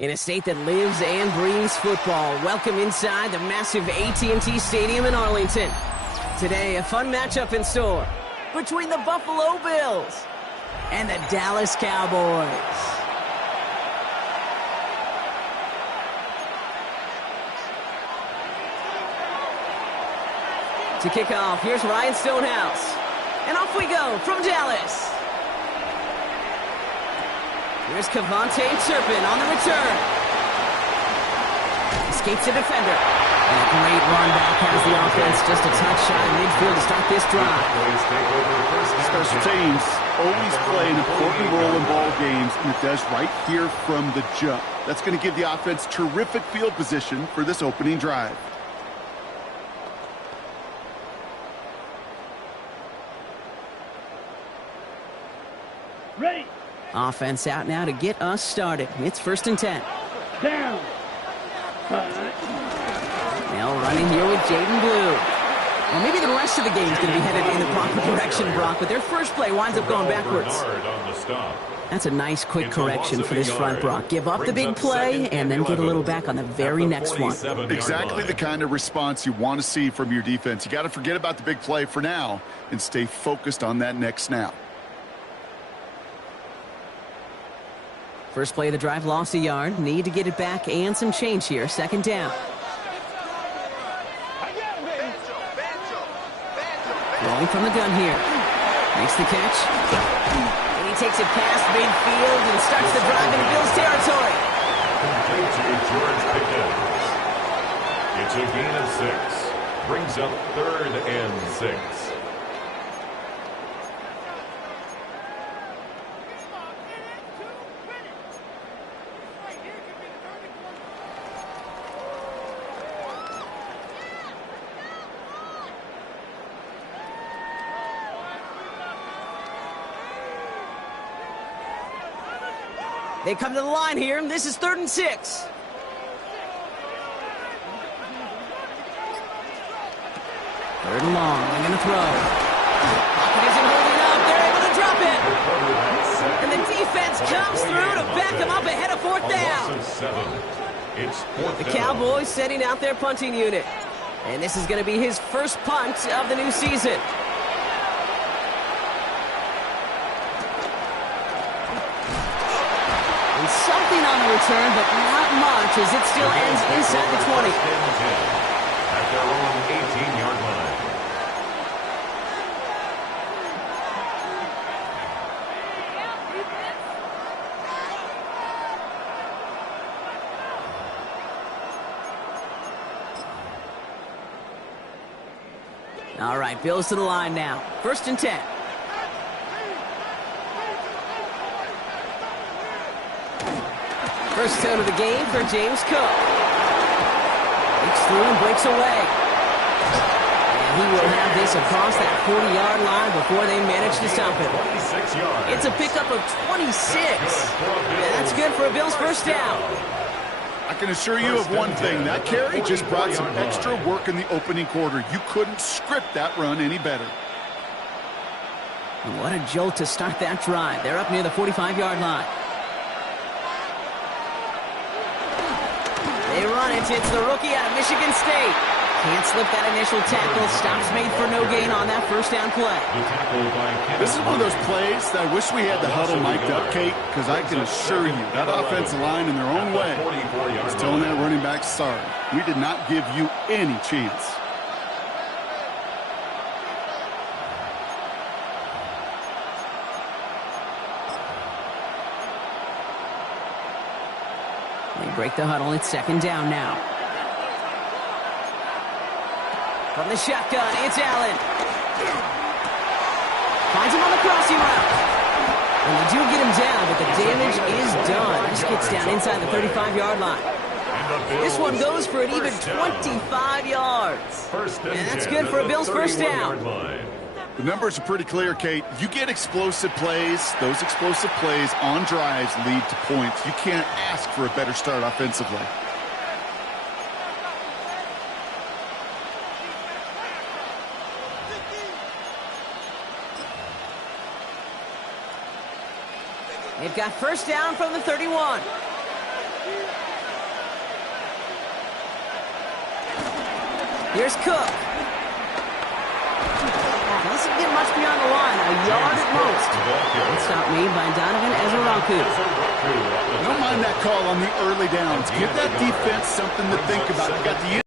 In a state that lives and breathes football, welcome inside the massive AT&T Stadium in Arlington. Today, a fun matchup in store between the Buffalo Bills and the Dallas Cowboys. To kick off, here's Ryan Stonehouse. And off we go from Dallas. Here's Kavontae Turpin on the return. Escapes the defender. And a great run back has the offense. Just a touch shot in midfield to start this drive. Special teams always play an important role in ball games, and it does right here from the jump. That's going to give the offense terrific field position for this opening drive. Ready. Offense out now to get us started. It's 1st and 10. Down. Now running here with Jaden Blue. Well, maybe the rest of the game is going to be headed in the proper direction, Brock, but their first play winds up going backwards. That's a nice quick correction for this front, Brock. Give up the big play and then get a little back on the very next one. Exactly the kind of response you want to see from your defense. You got to forget about the big play for now and stay focused on that next snap. First play of the drive, lost a yard. Need to get it back and some change here. 2nd down. Rolling from the gun here. Makes the catch. And he takes it past midfield and starts the drive into Bills territory. Complete to George Pickens. It's a gain of 6. Brings up 3rd and 6. They come to the line here. This is 3rd and 6. 3rd and long. They're going to throw. Pocket isn't holding up. They're able to drop it. And the defense comes through to back them up ahead of 4th down. The Cowboys setting out their punting unit. And this is going to be his first punt of the new season. Something on the return, but not much as it still ends inside the 20. At their own 18-yard line. All right, Bills to the line now. 1st and 10. First down of the game for James Cook. Breaks through and breaks away. And he will have this across that 40-yard line before they manage to stop it. It's a pickup of 26. And that's good for a Bills first down. I can assure you of one thing. That carry just brought some extra work in the opening quarter. You couldn't script that run any better. And what a jolt to start that drive. They're up near the 45-yard line. They run it. It's the rookie out of Michigan State. Can't slip that initial tackle. Stops made for no gain on that first down play. This is one of those plays that I wish we had the huddle mic'd up, Kate, because I can assure you that offensive line in their own way is telling that running back, sorry, we did not give you any chance. They break the huddle. It's 2nd down now. From the shotgun, it's Allen. Finds him on the crossing route. And they do get him down, but the damage is done. This gets down inside the 35-yard line. This one goes for an even 25 yards. And that's good for a Bills first down. The numbers are pretty clear, Kate. You get explosive plays. Those explosive plays on drives lead to points. You can't ask for a better start offensively. They've got first down from the 31. Here's Cook. Doesn't get much beyond the line, a yard at most. Good stop made by Donovan Ezeraku. I don't mind that call on the early downs. Give that defense something to think about. You got the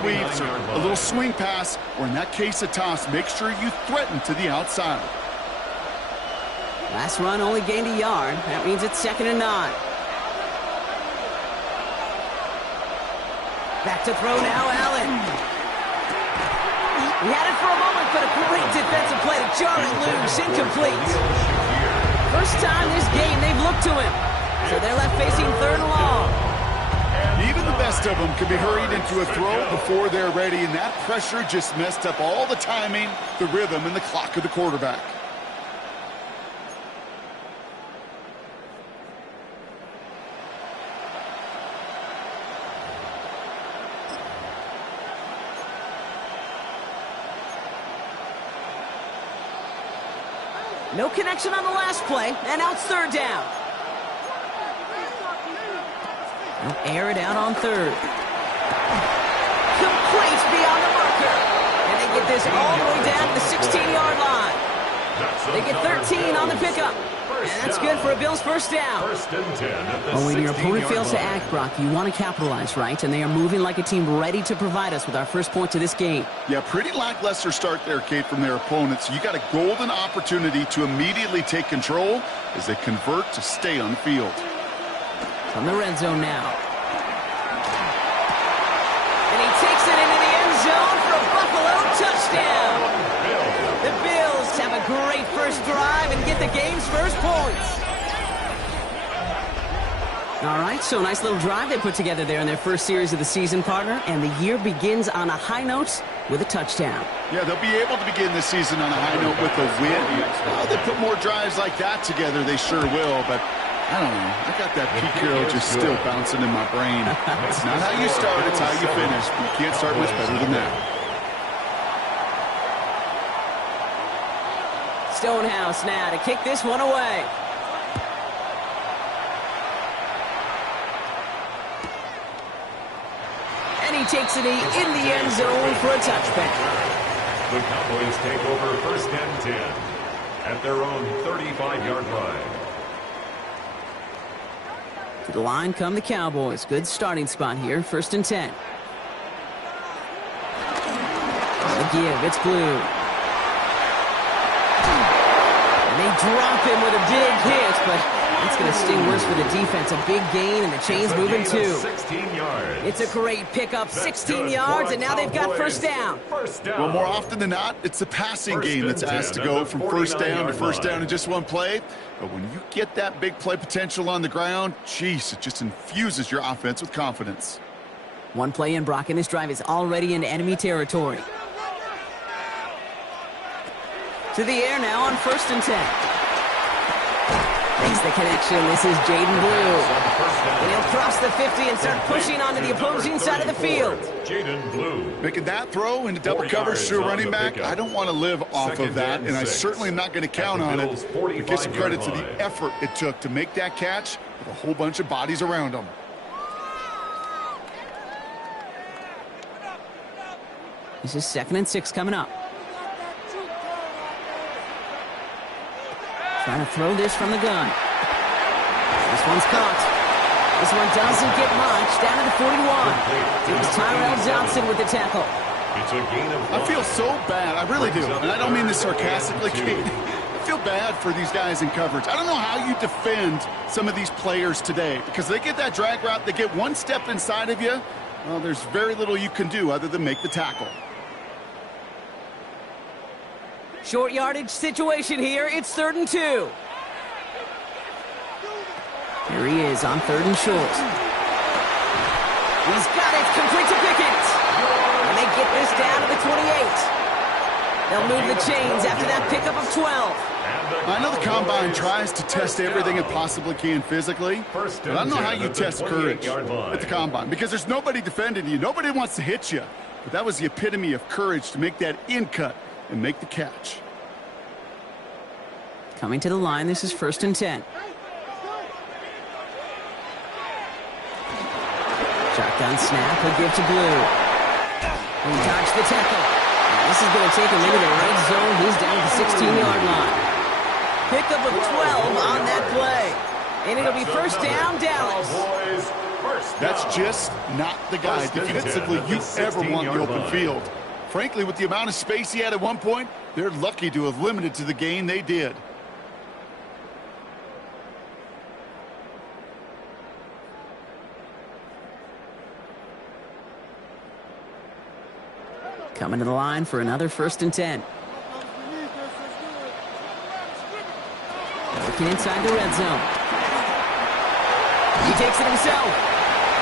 sweeps or a little swing pass, or in that case a toss. Make sure you threaten to the outside. Last run only gained a yard. That means it's 2nd and 9. Back to throw now, Allen. He had it for a moment, but a great defensive play to jar it loose. Incomplete. First time this game they've looked to him. So they're left facing 3rd and long. Even the best of them can be hurried into a throw before they're ready, and that pressure just messed up all the timing, the rhythm, and the clock of the quarterback. No connection on the last play, and now it's 3rd down. They'll air it out on 3rd. Complete beyond the marker. And they get this all the way down to the 16-yard line. They get 13 on the pickup. And that's good for a Bills first down. Well, when your opponent fails to act, Brock, you want to capitalize, right? And they are moving like a team ready to provide us with our first points of this game. Yeah, pretty lackluster start there, Kate, from their opponents. You got a golden opportunity to immediately take control as they convert to stay on the field. From the red zone now. And he takes it into the end zone for a Buffalo touchdown. The Bills have a great first drive and get the game's first points. All right, so nice little drive they put together there in their first series of the season, partner, and the year begins on a high note with a touchdown. Yeah, they'll be able to begin the season on a high note with a win. Well, they put more drives like that together, they sure will, but I don't know. I got that Pete Carroll just still bouncing in my brain. It's not how you start, it's how you finish. You can't start much better than that. Stonehouse now to kick this one away. And he takes it in the end zone for a touchback. The Cowboys take over 1st and 10 at their own 35-yard line. To the line come the Cowboys. Good starting spot here, 1st and 10. The give, it's Blue. They drop him with a big hit, but it's going to sting worse for the defense. A big gain, and the chain's moving too. 16 yards. It's a great pickup, 16 yards, and now they've got first down. Well, more often than not, it's the passing game that's asked to go from first down to first down in just one play. But when you get that big play potential on the ground, geez, it just infuses your offense with confidence. One play in, Brock, and this drive is already into enemy territory. To the air now on 1st and 10. Makes the connection. This is Jaden Blue. And he'll cross the 50 and start pushing onto the opposing side of the field. Jaden Blue. Making that throw into double coverage to a running back, I don't want to live off of that, and I certainly am not going to count on it. But give some credit to the effort it took to make that catch with a whole bunch of bodies around him. This is 2nd and 6 coming up. Trying to throw this from the gun. This one's caught. This one doesn't get much. Down to the 41. It was Tyrell Johnson with the tackle. It's a gain of 1. I feel so bad. I really do. And I don't mean this sarcastically, Kate. I feel bad for these guys in coverage. I don't know how you defend some of these players today, because they get that drag route, they get one step inside of you. Well, there's very little you can do other than make the tackle. Short yardage situation here. It's 3rd and 2. Here he is on 3rd and short. He's got it. Complete to Pickens. And they get this down to the 28. They'll move the chains after that pickup of 12. I know the Combine tries to test everything it possibly can physically, but I don't know how you test courage at the Combine, because there's nobody defending you. Nobody wants to hit you. But that was the epitome of courage to make that in cut and make the catch. Coming to the line, this is 1st and 10. Shotgun snap, he'll give to Blue. He dodged the tackle. This is going to take him into the red zone. He's down at the 16-yard line. Pickup of 12 on that play. And it'll be first down, Dallas. That's just not the guy defensively you ever want in the open field. Frankly, with the amount of space he had at one point, they're lucky to have limited to the gain they did. Coming to the line for another 1st and 10. Looking inside the red zone. He takes it himself.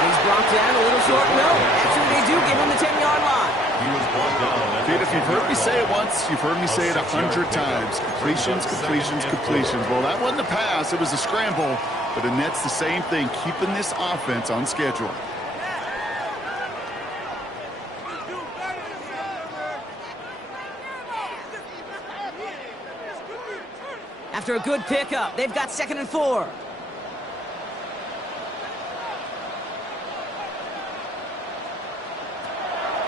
He's brought down a little short. No, actually they do give him the 10-yard line. He was brought down. Dude, if you've heard me say it once, you've heard me say it 100 times. Completions, completions, completions. Well, that wasn't a pass. It was a scramble. But the Nets the same thing, keeping this offense on schedule. After a good pickup, they've got 2nd and 4.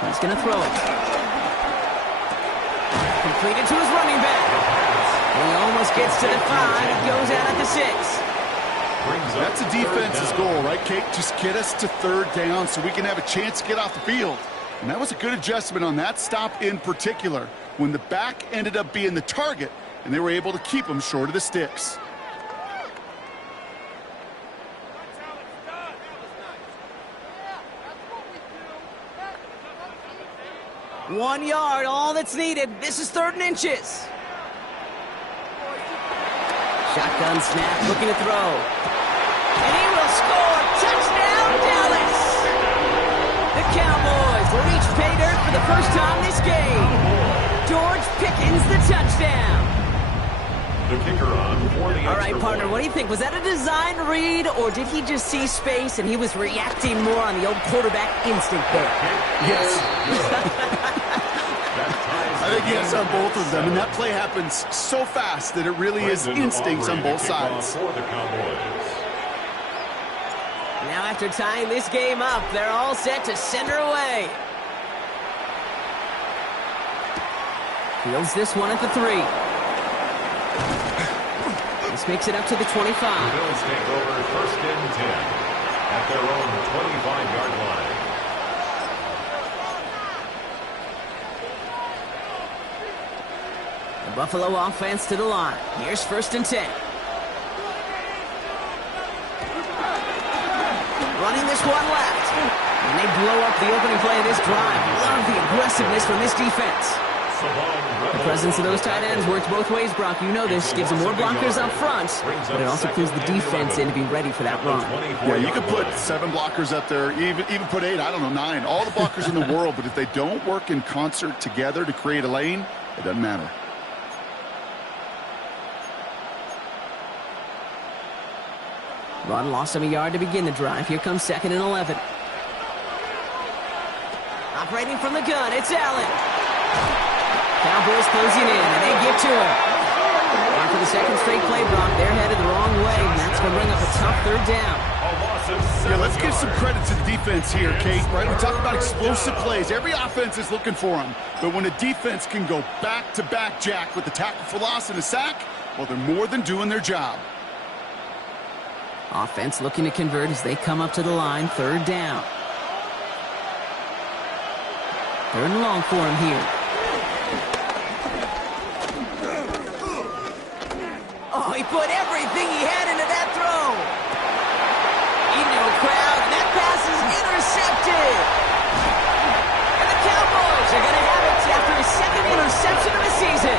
He's going to throw it. Completed to his running back. He almost gets to the 5. It goes out at the 6. That's a defense's goal, right, Kate? Just get us to 3rd down so we can have a chance to get off the field. And that was a good adjustment on that stop in particular, when the back ended up being the target, and they were able to keep him short of the sticks. One yard, all that's needed. This is 3rd and inches. Shotgun snap, looking to throw. And he will score. Touchdown, Dallas. The Cowboys will each pay dirt for the first time this game. George Pickens the touchdown. The kicker on for the All right, partner, what do you think? Was that a design read, or did he just see space and he was reacting more on the old quarterback instinct there? Yes. I think yes on both of them, and that play happens so fast that it really is instincts on both sides. Now after tying this game up, they're all set to send her away. Fields this one at the 3. This makes it up to the 25. The Bills take over 1st and 10 at their own 25-yard line. The Buffalo offense to the line. Here's 1st and 10. Running this one left. And they blow up the opening play of this drive. Love the aggressiveness from this defense. The presence of those tight ends works both ways, Brock. You know this. Gives them more blockers up front, but it also clues the defense in to be ready for that run. Yeah, you could put 7 blockers up there, even put 8, I don't know, 9. All the blockers in the world, but if they don't work in concert together to create a lane, it doesn't matter. Run lost him a yard to begin the drive. Here comes 2nd and 11. Operating from the gun, it's Allen. Cowboys closing in, and they get to him. And for the 2nd straight play, Brock, they're headed the wrong way, and that's going to bring up a tough 3rd down. Yeah, let's give some credit to the defense here, Kate. Right, we talk about explosive plays. Every offense is looking for them. But when a defense can go back-to-back, Jack, with the tackle for loss and a sack, well, they're more than doing their job. Offense looking to convert as they come up to the line. 3rd down. 3rd and long for him here. Oh, he put everything he had into that throw. No crowd, and that pass is intercepted. And the Cowboys are going to have it after his 2nd interception of the season.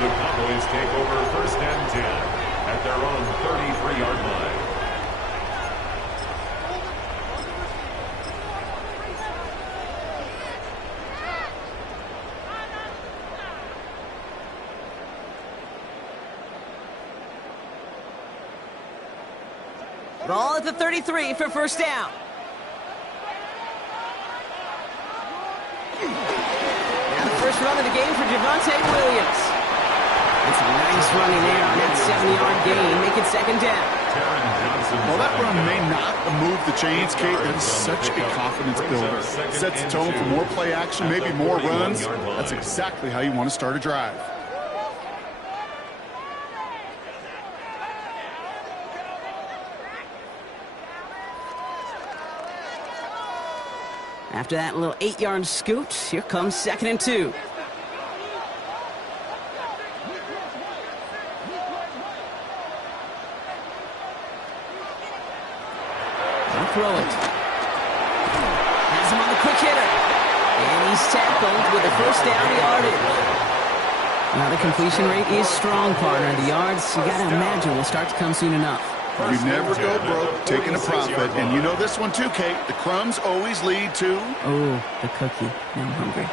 The Cowboys take over 1st and 10 at their own 33-yard line. Ball at the 33 for 1st down. Now the first run of the game for Javonte Williams. It's a nice Nice running there on that 7-yard gain. Make it second down. Well, that run may not move the chains, Kate. That's such a confidence builder. Sets the tone for more play action, maybe more runs. That's exactly how you want to start a drive. After that little 8-yard scoot, here comes 2nd and 2. They'll throw it. Has him on the quick hitter. And he's tackled with a first down yardage. Now the completion rate is strong, partner. The yards, you got to imagine, will start to come soon enough. You never go broke taking a profit. And you know this one too, Kate. The crumbs always lead to... Oh, the cookie. Now I'm hungry.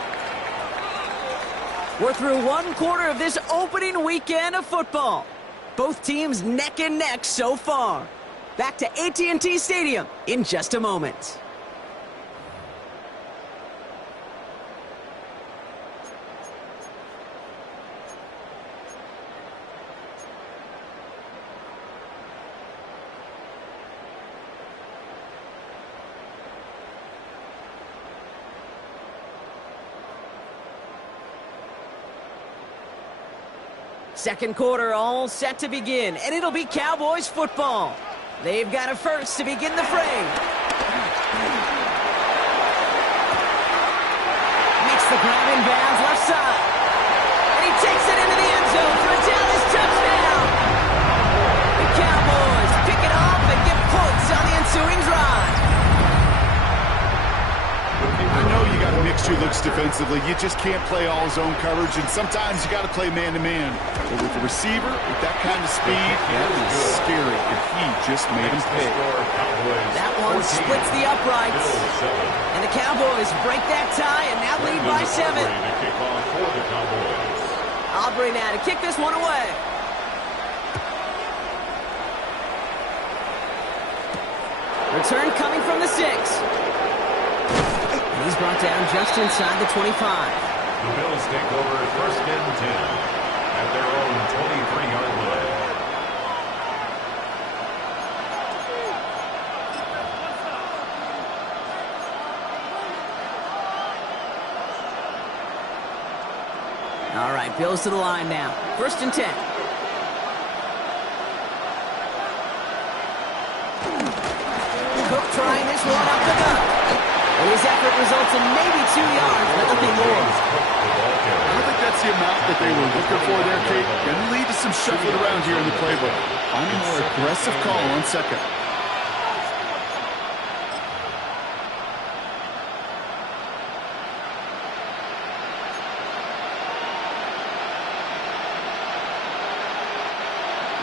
We're through one quarter of this opening weekend of football. Both teams neck and neck so far. Back to AT&T Stadium in just a moment. Second quarter all set to begin, and it'll be Cowboys football. They've got a first to begin the fray. Makes the grab in bounds left side. And he takes it into the end zone for a Dallas touchdown. The Cowboys pick it off and get points on the ensuing drive. I know you got mixture looks defensively. You just can't play all zone coverage, and sometimes you got to play man-to-man. But with the receiver, with that kind of speed, that is scary if he just made him pay. That one splits the uprights. And the Cowboys break that tie and now lead by 7. Aubrey now to kick this one away. Return coming from the 6. He's brought down just inside the 25. The Bills take over first and 10 at their own 23-yard line. All right, Bills to the line now. First and 10. Cook trying this one up the gut. And his effort results in maybe 2 yards, but nothing more. I don't think that's the amount that they were looking for there, Kate. Going to lead to some shuffling around here in the playbook. I'm a more aggressive call on second.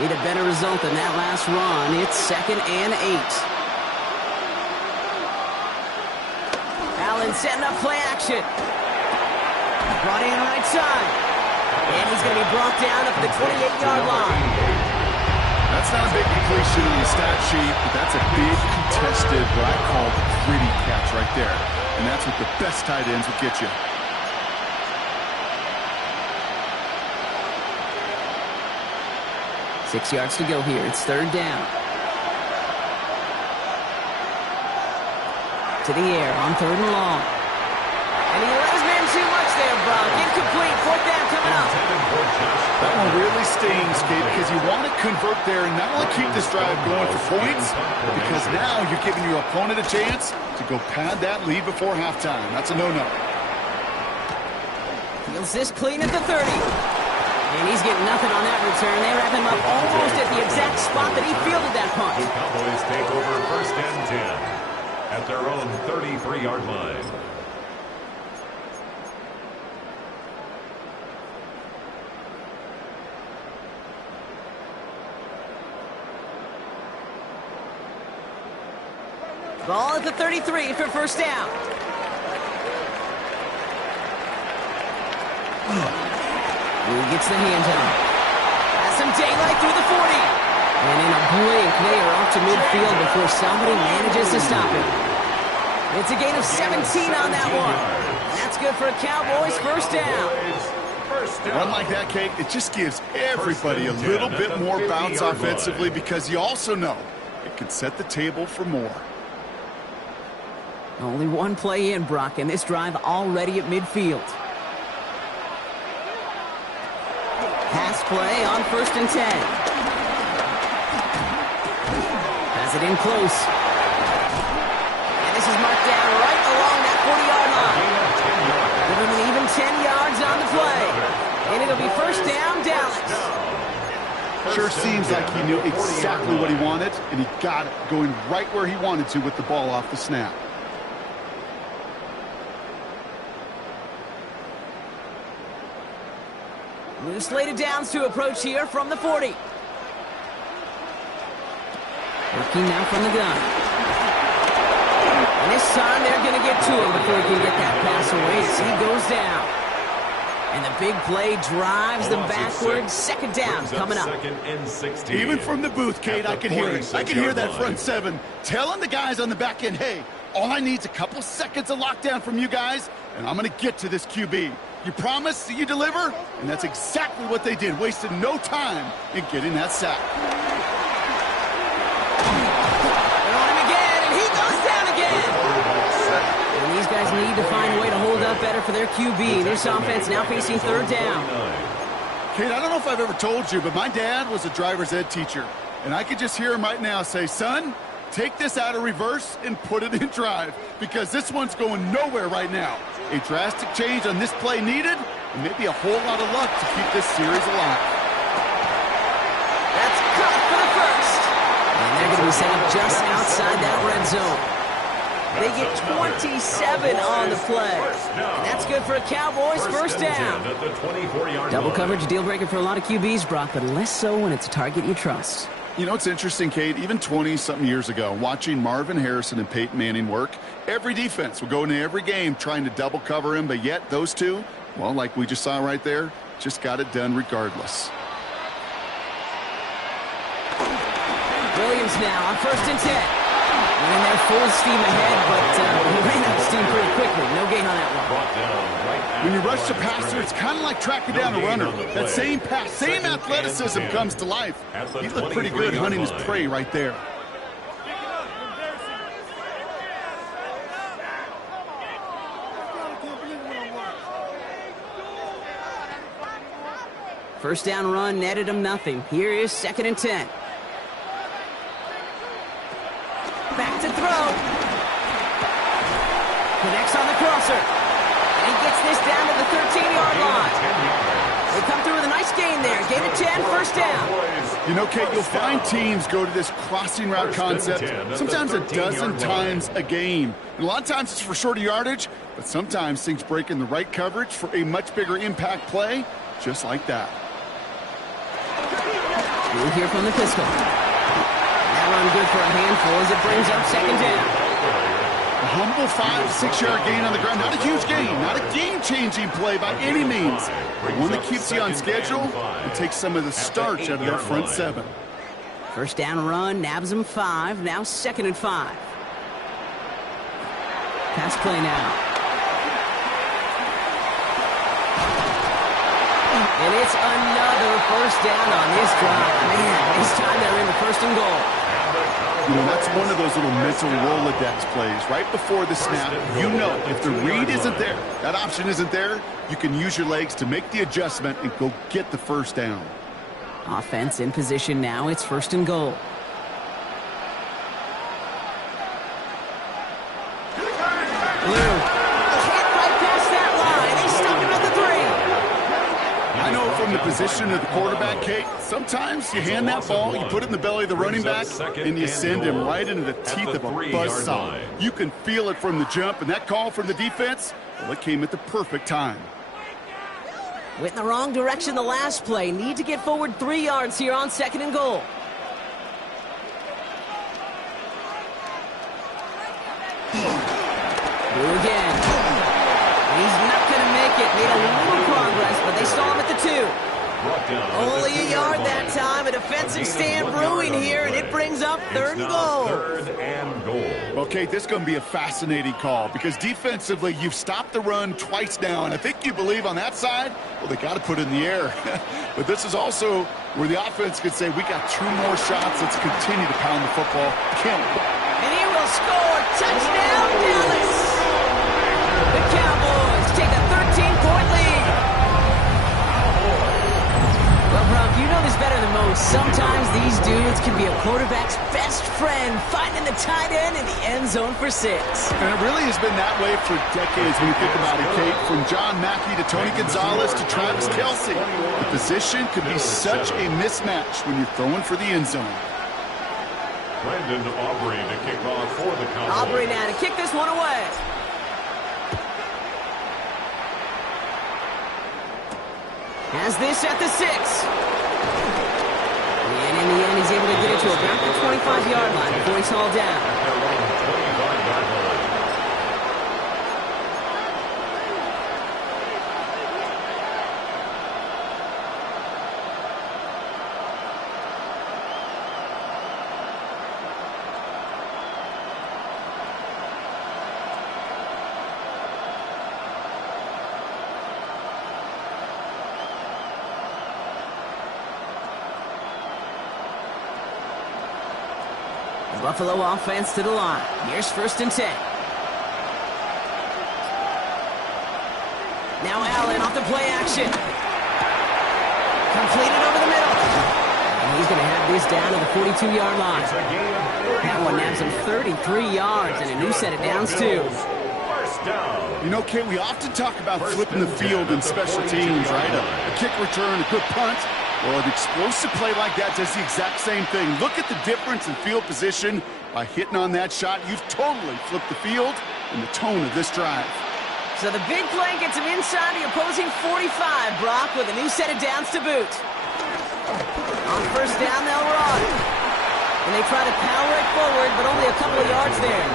Need a better result than that last run. It's 2nd and 8. Allen setting up play action. Brought in right side. And he's going to be brought down up at the 28-yard line. That's not a big completion on the stat sheet, but that's a big contested, what I call the gritty catch right there. And that's what the best tight ends will get you. Six yards to go here. It's third down. To the air on third and long. And he let his man too much there, Brock. Incomplete. Fourth down coming up. That one really stings, Kate, because you want to convert there and not only keep this drive going for points, because now you're giving your opponent a chance to go pad that lead before halftime. That's a no-no. Feels this clean at the 30. And he's getting nothing on that return. They wrap him up almost at the exact spot that he fielded that punt. The Cowboys take over first and 10 at their own 33-yard line. Ball at the 33 for first down. Who gets the handoff? Has some daylight through the 40. And in a blink, they are off to midfield before somebody manages to stop it. It's a gain of 17 on that one. That's good for a Cowboys first down. First A run like that, Kate, it just gives everybody a little bit more bounce offensively because you also know it can set the table for more. Only one play in, Brock, and this drive already at midfield. Pass play on 1st and 10. Has it in close. And this is marked down right along that 40-yard line. Give him an even 10 yards on the play. And it'll be 1st down, Dallas. Sure seems like he knew exactly what he wanted, and he got it, going right where he wanted to with the ball off the snap. New slated downs to approach here from the 40. Working now from the gun. And this time they're going to get to him before he can get that pass away as he goes down. And the big play drives them backwards. 2nd down coming up. Even from the booth, Kate, I can hear it. I can hear that front 7 telling the guys on the back end, hey, all I need is a couple seconds of lockdown from you guys, and I'm going to get to this QB. You promise that you deliver? And that's exactly what they did, wasted no time in getting that sack. They're on him again, and he goes down again. And these guys need to find a way to hold up better for their QB. This offense now facing 3rd down. Kate, I don't know if I've ever told you, but my dad was a driver's ed teacher. And I could just hear him right now say, son, take this out of reverse and put it in drive, because this one's going nowhere right now. A drastic change on this play needed, and maybe a whole lot of luck to keep this series alive. That's caught for the 1st. And they're going to be set up just outside that red zone. They get 27 on the play. And that's good for a Cowboys 1st down. Double coverage deal breaker for a lot of QBs, Brock, but less so when it's a target you trust. You know, it's interesting, Kate, even 20-something years ago, watching Marvin Harrison and Peyton Manning work, every defense would go into every game trying to double cover him, but yet those two, well, like we just saw right there, just got it done regardless. Williams now on 1st and 10. And they're full steam ahead, but he ran out of steam pretty quickly. No gain on that one. When you rush the passer, it's kind of like tracking down a runner. That same pass, same athleticism comes to life. He looked pretty good hunting his prey right there. First down run netted him nothing. Here is 2nd and 10. Back to throw. Connects on the crosser. And he gets this down to the 13-yard line. They come through with a nice gain there. Gain of 10, 1st down. You know, Kate, you'll find teams go to this crossing route concept sometimes a dozen times a game. And a lot of times it's for shorter yardage, but sometimes things break in the right coverage for a much bigger impact play, just like that. We'll hear from the pistol. That run good for a handful as it brings up 2nd down. A humble 5 to 6 yard gain on the ground. Not a huge gain, not a game-changing play by any means. But one that keeps you on schedule and takes some of the starch out of that front 7. First down run, nabs him 5. Now 2nd and 5. Pass play now. And it's another 1st down on this drive. Man, this time they're in the 1st and goal. You know, that's one of those little mental Rolodex plays. Right before the snap, you know if the read isn't there, that option isn't there, you can use your legs to make the adjustment and go get the 1st down. Offense in position now. It's 1st and goal. Blue can't fight past that line. They stop him at the 3. I know from the position of the quarterback, Kate, sometimes you hand that ball, you put it in the belly of the running back, and you send him right into the teeth of a buzzsaw. You can feel it from the jump, and that call from the defense, well, it came at the perfect time. Went in the wrong direction the last play. Need to get forward 3 yards here on 2nd and goal. Blue again. He's not going to make it. Made a little progress, but they saw him at the 2. Only a yard that time, the defensive stand brewing here, and it brings up 3rd and goal. 3rd and goal. Okay, this is going to be a fascinating call because defensively, you've stopped the run twice now, and I think you believe on that side, well, they got to put it in the air. But this is also where the offense could say, we got 2 more shots. Let's continue to pound the football. Can't. And he will score. Touchdown, Dallas. The Cowboys take a 13-point lead. Well, Brock, you know this better than most. Sometimes these dudes can be a quarterback's best friend, finding the tight end in the end zone for 6. And it really has been that way for decades when you think about it, Kate. From John Mackey to Tony Gonzalez to Travis Kelce. The position could be such a mismatch when you're throwing for the end zone. Brandon Aubrey to kick off for the Cowboys. Aubrey now to kick this one away. Has this at the 6. And in the end, he's able to get it to about the 25-yard line before he's hauled down. Buffalo offense to the line. Here's 1st and 10. Now Allen off the play action. Completed over the middle. And he's going to have this down to the 42-yard line. That one nabs him 33 yards and a new set of downs, too. You know, Kate, we often talk about flipping the field in special teams, right? A kick return, a good punt. Well, an explosive play like that does the exact same thing. Look at the difference in field position. By hitting on that shot, you've totally flipped the field and the tone of this drive. So the big play gets him inside the opposing 45, Brock, with a new set of downs to boot. On 1st down, they'll run. And they try to power it forward, but only a couple of yards there.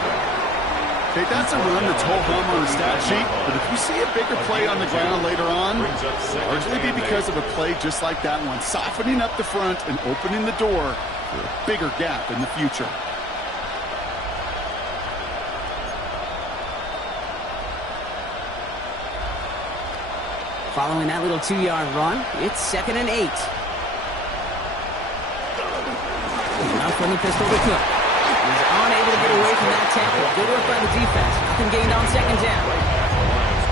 Okay, that's a run that's ho-hum on the stat sheet, but if you see a bigger play on the ground later on, it'll largely be because of a play just like that one, softening up the front and opening the door for a bigger gap in the future. Following that little 2-yard run, it's 2nd and 8. Now from the pistol to Cook. He's unable to get away from that tackle. Good work by the defense. Nothing gained on 2nd down.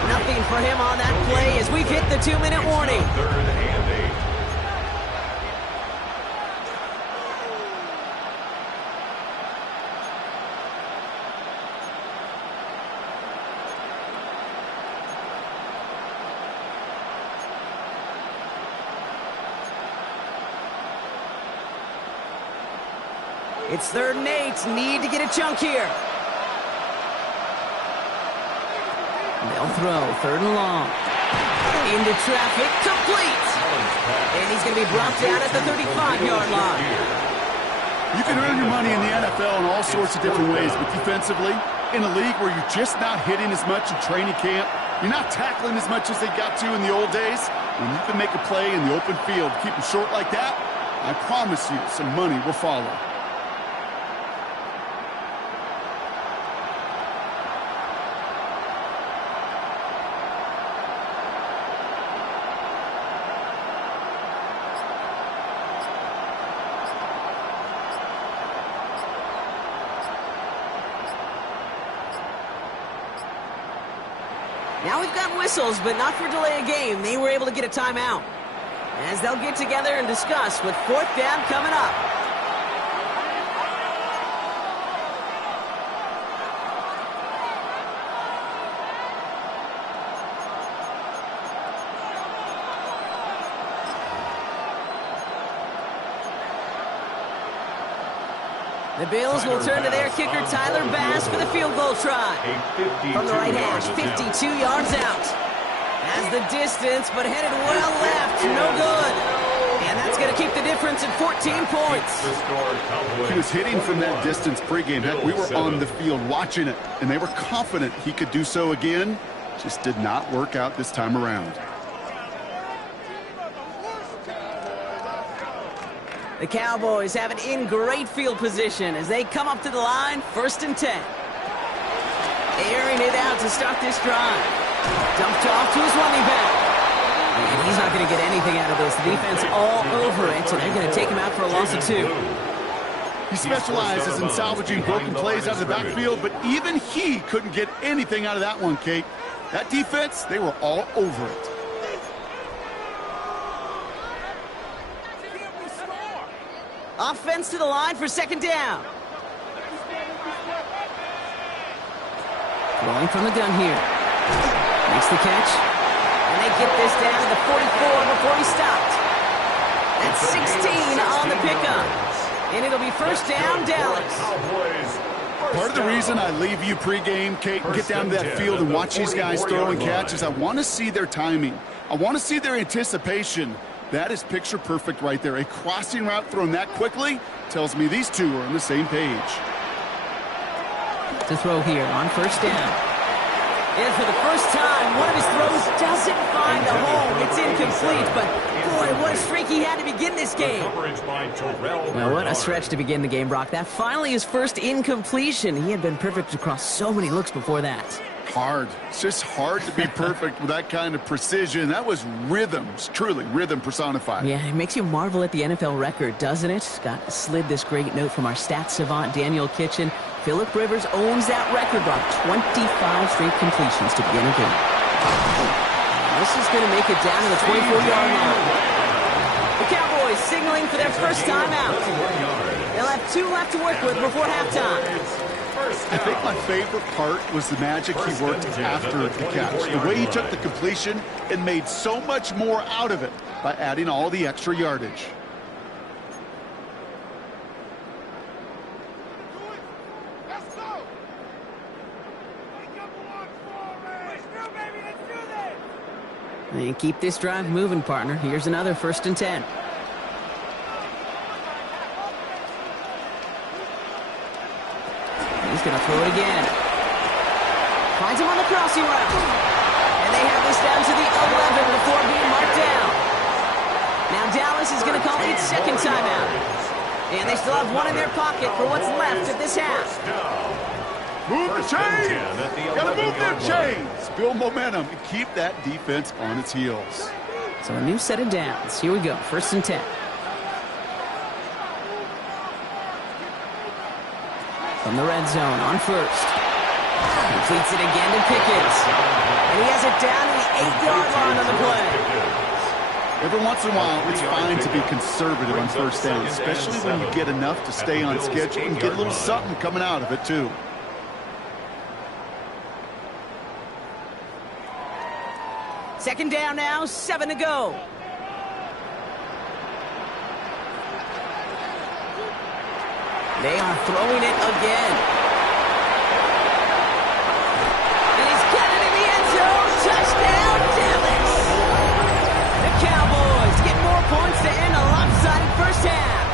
Nothing for him on that play as we've hit the 2-minute warning. 3rd and 8. It's 3rd and 8. Need to get a chunk here. They'll throw. 3rd and long. Into traffic. Complete. And he's going to be brought down at the 35-yard line. You can earn your money in the NFL in all sorts of different ways, but defensively, in a league where you're just not hitting as much in training camp, you're not tackling as much as they got to in the old days, when you can make a play in the open field, keep them short like that, I promise you some money will follow. Now we've got whistles, but not for delay of game. They were able to get a timeout. As they'll get together and discuss with 4th down coming up. The Bills will turn to their kicker, Tyler Bass, for the field goal try. From the right hash, 52 yards out. Has the distance, but headed well left. No good. And that's going to keep the difference at 14 points. He was hitting from that distance pregame. Heck, we were on the field watching it, and they were confident he could do so again. Just did not work out this time around. The Cowboys have it in great field position as they come up to the line, 1st and 10. Airing it out to start this drive. Dumped off to his running back. And he's not going to get anything out of this. The defense all over it, and they're going to take him out for a loss of 2. He specializes in salvaging broken plays out of the backfield, but even he couldn't get anything out of that one, Kate. That defense, they were all over it. Offense to the line for 2nd down. Throwing from the gun here. Makes the catch. And they get this down to the 44 before he stopped. That's 16 on the pickup. And it'll be 1st down, Dallas. Part of the reason I leave you pregame, Kate, and get down to that field and watch these guys throw and catch is I want to see their timing. I want to see their anticipation. That is picture perfect right there. A crossing route thrown that quickly tells me these two are on the same page. To throw here on 1st down. And for the first time, one of his throws doesn't find a home. It's incomplete, but boy, what a streak he had to begin this game. Well, what a stretch to begin the game, Brock. That finally his first incompletion. He had been perfect across so many looks before that. Hard. It's just hard to be perfect with that kind of precision. That was rhythm. It's truly rhythm personified. Yeah, it makes you marvel at the NFL record, doesn't it? Scott slid this great note from our stats savant, Daniel Kitchen. Phillip Rivers owns that record, Brock. 25 straight completions to begin a game. This is going to make it down to the 24-yard line. The Cowboys signaling for their first time out. They'll have 2 left to work with before halftime. I think my favorite part was the magic he worked after the catch. The way he took the completion and made so much more out of it by adding all the extra yardage. And keep this drive moving, partner. Here's another 1st and 10. He's going to throw it again. Finds him on the crossing route. And they have this down to the 11 before being marked down. Now Dallas is going to call its 2nd timeout. And they still have 1 in their pocket for what's left of this half. Move the chains! Gotta move their chains! Build momentum and keep that defense on its heels. So a new set of downs. Here we go, 1st and 10. From the red zone on 1st. Completes it again to Pickens. And he has it down to the 8-yard line on the play. Every once in a while, it's fine to be conservative on 1st down, especially when you get enough to stay on schedule and get a little something coming out of it, too. Second down now, 7 to go. They are throwing it again. And he's got it in the end zone. Touchdown, Dallas. The Cowboys get more points to end a lopsided first half.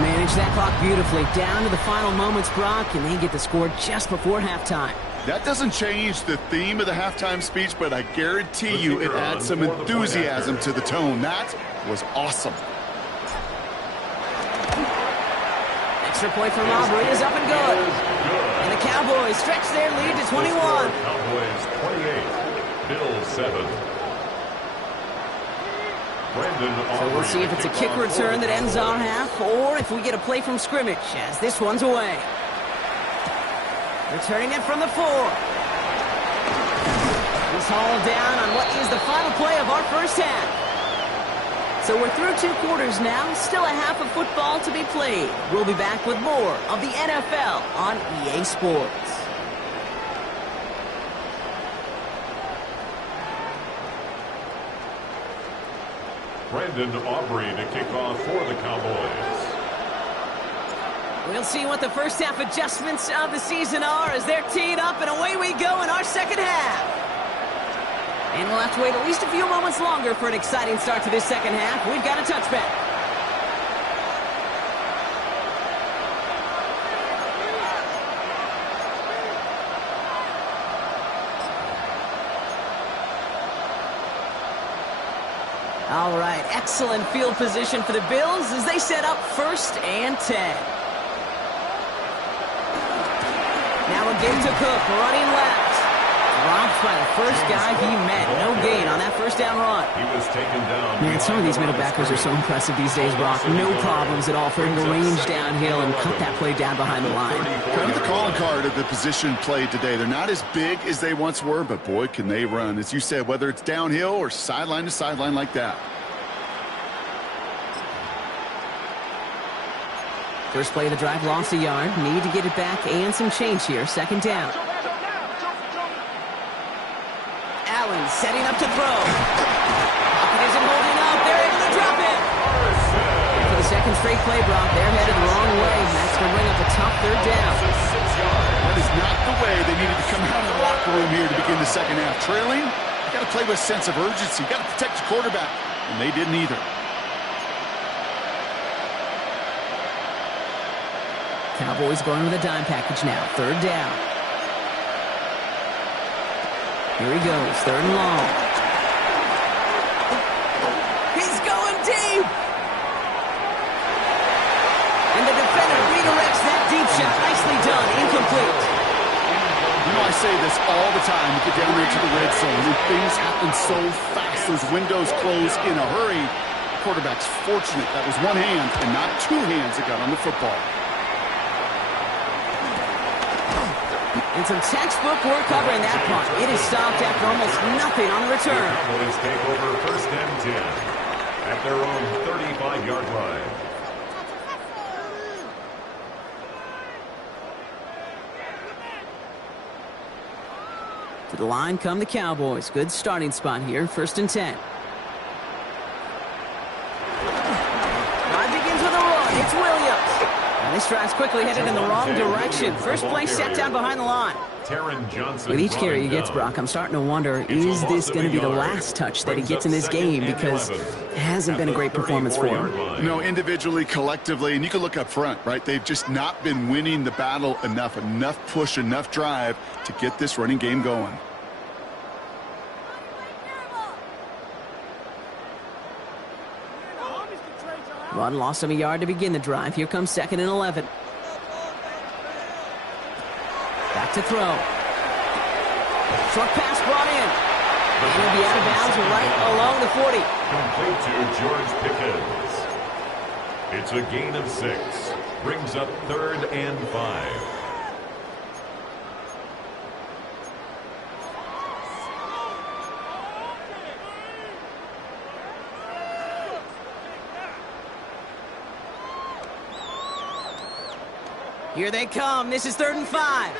Manage that clock beautifully down to the final moments, Brock, and they get the score just before halftime. That doesn't change the theme of the halftime speech, but I guarantee you it adds some enthusiasm to the tone. That was awesome. Extra point from Aubrey is up and good. And the Cowboys stretch their lead to 21. Cowboys 28, Bills 7. So we'll see if it's a kick return that ends our half, or if we get a play from scrimmage, as this one's away. Returning it from the 4. He's hauled down on what is the final play of our first half. So we're through 2 quarters now, still a half of football to be played. We'll be back with more of the NFL on EA Sports. Brandon Aubrey to kick off for the Cowboys. We'll see what the first half adjustments of the season are as they're teed up, and away we go in our second half. And we'll have to wait at least a few moments longer for an exciting start to this second half. We've got a touchback. All right, excellent field position for the Bills as they set up 1st and 10. Now a give to Cook, running left. Dropped by the first guy he met. No gain on that first down run. He was taken down. Man, some of these middle backers are so impressive these days, Brock. No problems at all for him to range downhill and cut that play down behind the line. Kind of the calling card of the position played today. They're not as big as they once were, but boy, can they run. As you said, whether it's downhill or sideline to sideline like that. First play of the drive, lost a yard. Need to get it back and some change here. 2nd down. Allen setting up to throw. Pocket isn't holding up. They're able to drop it. For the 2nd straight play, Brock, they're headed the wrong way. That's going to bring up a tough 3rd down. That is not the way they needed to come out of the locker room here to begin the 2nd half. Trailing, you got to play with a sense of urgency. You got to protect the quarterback, and they didn't either. Cowboys going with a dime package now. 3rd down. Here he goes. 3rd and long. He's going deep. And the defender redirects that deep shot. Nicely done. Incomplete. You know, I say this all the time. You get down there to the red zone, and things happen so fast. Those windows close in a hurry. The quarterback's fortunate that was one hand and not 2 hands that got on the football. And some textbook work covering that punt. It is stopped after almost nothing on the return. Cowboys take over 1st and 10 at their own 35-yard line. To the line come the Cowboys. Good starting spot here. 1st and 10. Drive begins with a run. It's Williams. And this drive's quickly headed in the wrong direction. First play set down behind the line. With each carry he gets, Brock, I'm starting to wonder, is this going to be the last touch that he gets in this game? Because it hasn't been a great performance for him. No, individually, collectively, and you can look up front, right? They've just not been winning the battle enough push, enough drive to get this running game going. Run lost him a yard to begin the drive. Here comes 2nd and 11. Back to throw. Short pass brought in. And he'll be out of bounds right along the 40. Complete to George Pickens. It's a gain of 6. Brings up 3rd and 5. Here they come. This is 3rd and 5.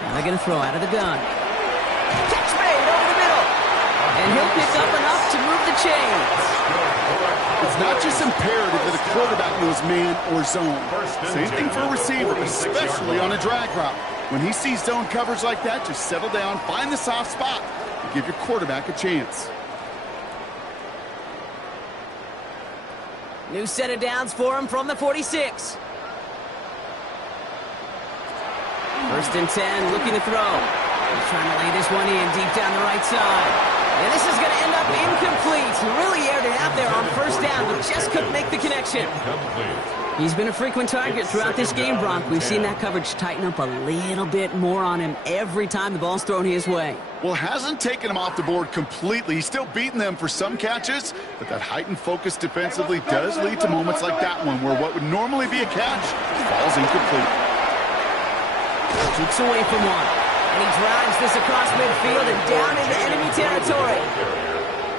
Now they're going to throw out of the gun. Catch made over the middle. And he'll pick up enough to move the chains. It's not just imperative that a quarterback knows man or zone. Same thing for a receiver, especially on a drag route. When he sees zone coverage like that, just settle down, find the soft spot, and give your quarterback a chance. New set of downs for him from the 46. 1st and 10, looking to throw. He's trying to lay this one in deep down the right side. And this is going to end up incomplete. He really aired it out there on 1st down, but just couldn't make the connection. He's been a frequent target throughout this game, Brock. We've seen that coverage tighten up a little bit more on him every time the ball's thrown his way. Well, hasn't taken him off the board completely. He's still beating them for some catches, but that heightened focus defensively does lead to moments like that one where what would normally be a catch falls incomplete. Keeps away from one. And he drives this across midfield and down into enemy territory.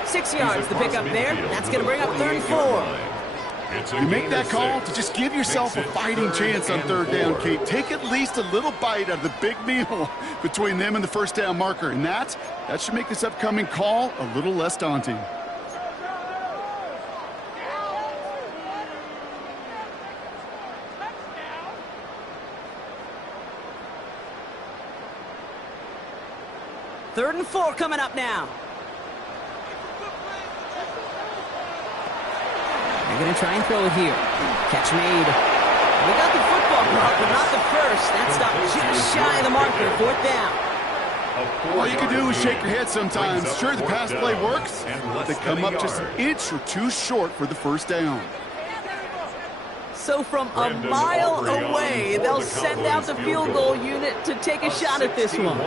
6 yards to pick up there. That's going to bring up 3rd and 4. You make that call to just give yourself a fighting chance on 3rd down, Kate. Take at least a little bite out of the big meal between them and the 1st down marker. And that should make this upcoming call a little less daunting. Third and 4 coming up now. They're going to try and throw it here. Catch made. We got the football, but not the first. That stopped just shy of the marker. 4th down. All you can do is shake your head sometimes. Sure, the pass play works, but they come up just an inch or two short for the first down. So from a mile away, they'll send out the field goal unit to take a shot at this one.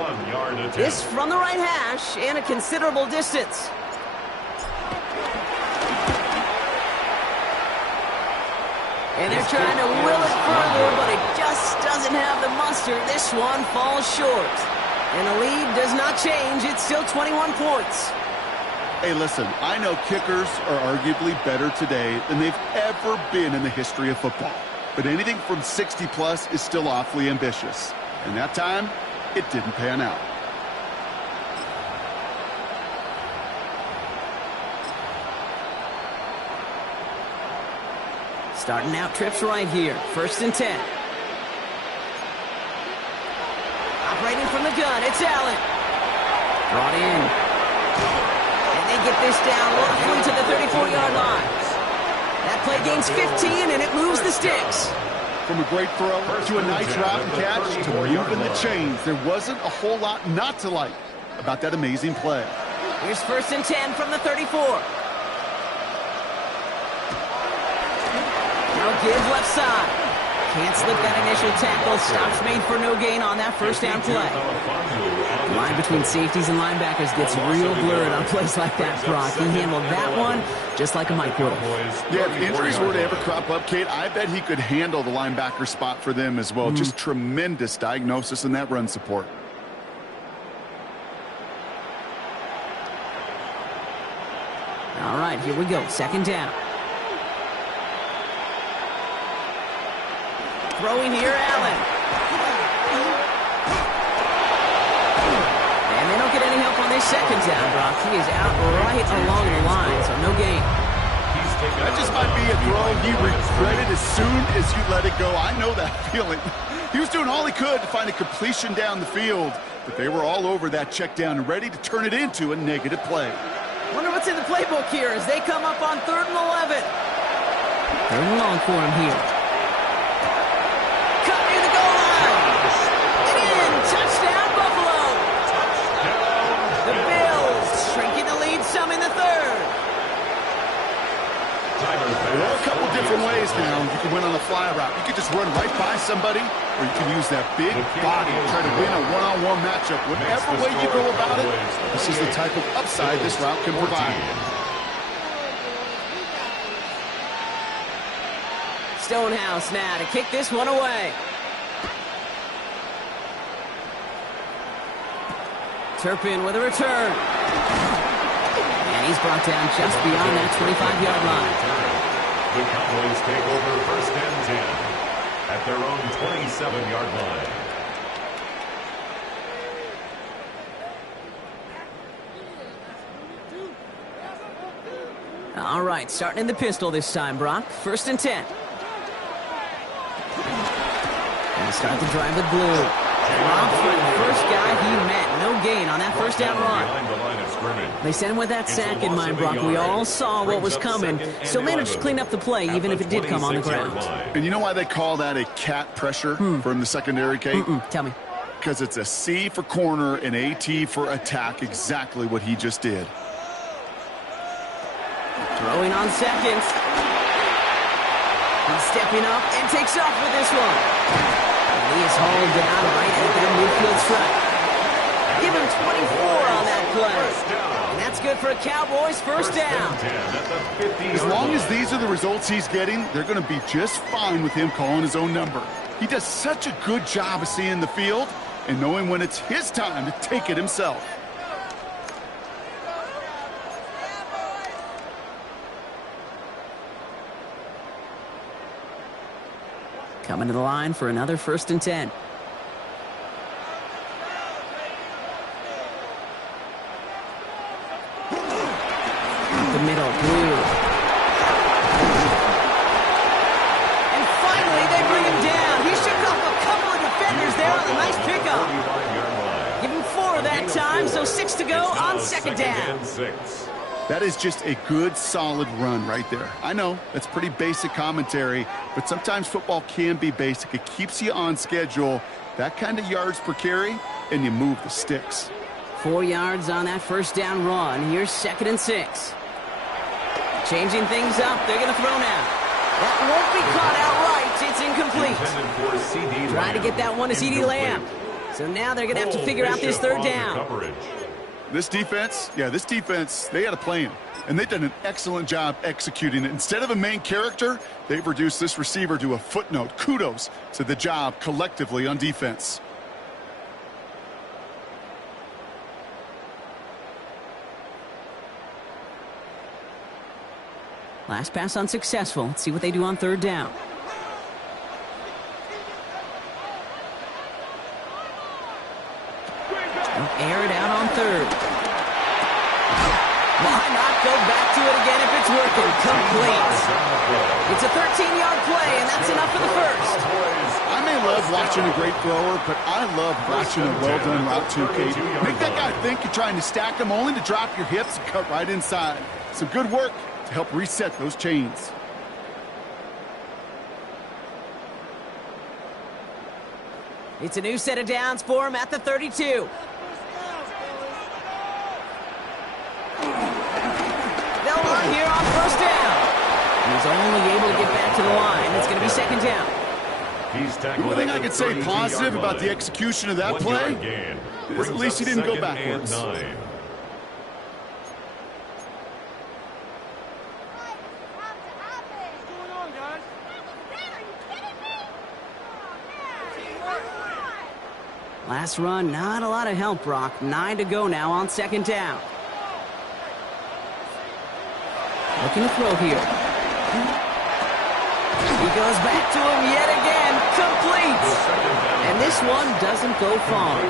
This from the right hash and a considerable distance. And they're trying to will it further, but it just doesn't have the muster. This one falls short. And the lead does not change. It's still 21 points. Hey, listen, I know kickers are arguably better today than they've ever been in the history of football. But anything from 60-plus is still awfully ambitious. And that time, it didn't pan out. Starting out trips right here. 1st and 10. Operating from the gun, it's Allen. Brought in. And they get this down roughly to the 34-yard line. That play gains 15, and it moves the sticks. From a great throw to a nice route and catch to moving the chains, there wasn't a whole lot not to like about that amazing play. Here's 1st and 10 from the 34. Now give left side. Can't slip that initial tackle. Stops made for no gain on that first down play. The line between safeties and linebackers gets real blurred on plays like that, Brock. He handled that one just like a Mike would have. Yeah, if injuries were to ever crop up, Kate, I bet he could handle the linebacker spot for them as well. Just tremendous diagnosis in that run support. All right, here we go. 2nd down. Throwing here, Allen. And they don't get any help on this 2nd down, Brock. He is out right along the line, so no gain. That just might be a throw he regretted as soon as you let it go. I know that feeling. He was doing all he could to find a completion down the field, but they were all over that check down and ready to turn it into a negative play. Wonder what's in the playbook here as they come up on 3rd and 11. 3rd and long for him here. Some in the 3rd. There are a couple different ways now. You can win on a fly route. You can just run right by somebody, or you can use that big body and try to win a one-on-one matchup. Whatever way you go about it, this is the type of upside this route can provide. Stonehouse now to kick this one away. Turpin with a return. He's brought down just beyond that 25-yard line. The Cowboys take over 1st and 10 at their own 27-yard line. All right, starting in the pistol this time, Brock. 1st and 10. And start the drive with blue. Rob for the first guy he met. No gain on that 1st down run. They sent him with that sack in mind, Brock. We all saw what was coming, so managed to clean up the play, even if it did come on the ground. And you know why they call that a cat pressure from the secondary, Kate? Tell me. Because it's a C for corner and a T for attack, exactly what he just did. Throwing on 2nd. He's stepping up and takes off with this one. He is hauled down right at their midfield stripe. Give him 24 on that play. And that's good for a Cowboys 1st down. As long as these are the results he's getting, they're going to be just fine with him calling his own number. He does such a good job of seeing the field and knowing when it's his time to take it himself. Coming to the line for another 1st and 10. The middle, blue. And finally, they bring him down. He shook off a couple of defenders there on a nice pickup. Give him 4 that time, so 6 to go on 2nd down. That is just a good, solid run right there. I know, that's pretty basic commentary, but sometimes football can be basic. It keeps you on schedule, that kind of yards per carry, and you move the sticks. 4 yards on that first down run. Here's 2nd and 6. Changing things up. They're going to throw now. That won't be caught outright. It's incomplete. Try to get that one to CeeDee Lamb. So now they're going to have to figure out this 3rd down. This defense, they got to play him. And they've done an excellent job executing it. Instead of a main character, they've reduced this receiver to a footnote. Kudos to the job collectively on defense. Last pass unsuccessful. Let's see what they do on 3rd down. They'll air it out on 3rd. Why not go back to it again if it's working? Complete. It's a 13-yard play, and that's enough for the first. I may love watching a great thrower, but I love watching a well-done route too, Kate. Make that guy think you're trying to stack him only to drop your hips and cut right inside. Some good work to help reset those chains. It's a new set of downs for him at the 32. They'll run here on 1st down. He's only able to get back to the line. It's going to be 2nd down. The only thing I could say positive about the execution of that play is at least he didn't go backwards. Last run, not a lot of help, Brock. 9 to go now on 2nd down. Looking to throw here. He goes back to him yet again. Complete. And this one doesn't go far.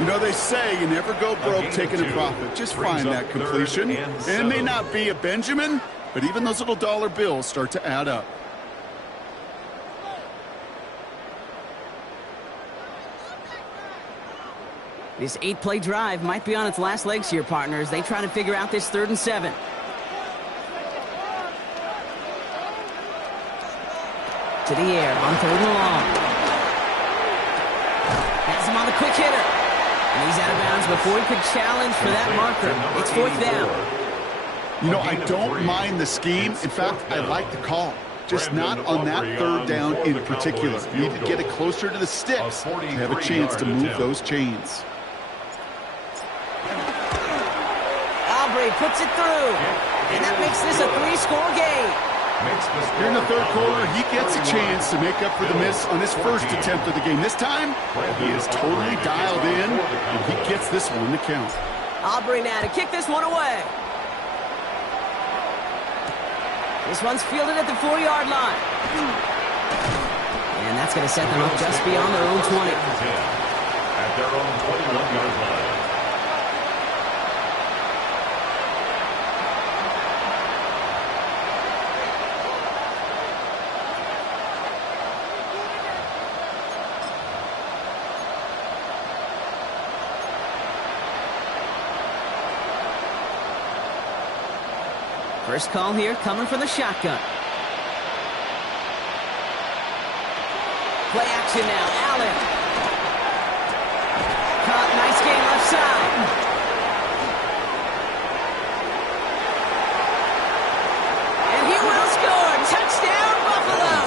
You know, they say you never go broke taking a profit. Just find that completion. And it may not be a Benjamin, but even those little dollar bills start to add up. This 8-play drive might be on its last legs here, partners. They try to figure out this 3rd and 7. To the air on 3rd and long. Has him on the quick hitter. And he's out of bounds before he could challenge for that marker. It's 4th down. You know, I don't mind the scheme. In fact, I like the call. Just not on that 3rd down in particular. You need to get it closer to the sticks to have a chance to move those chains. Aubrey puts it through. And that makes this a 3-score game. Here in the 3rd quarter, he gets a chance to make up for the miss on his first attempt of the game. This time, he is totally dialed in, and he gets this one to count. Aubrey now to kick this one away. This one's fielded at the 4-yard line. And that's going to set them up just beyond their own 20. At their own 21-yard line. First call here coming from the shotgun. Play action now. Allen. Caught. Nice game left side. And he will score. Touchdown, Buffalo.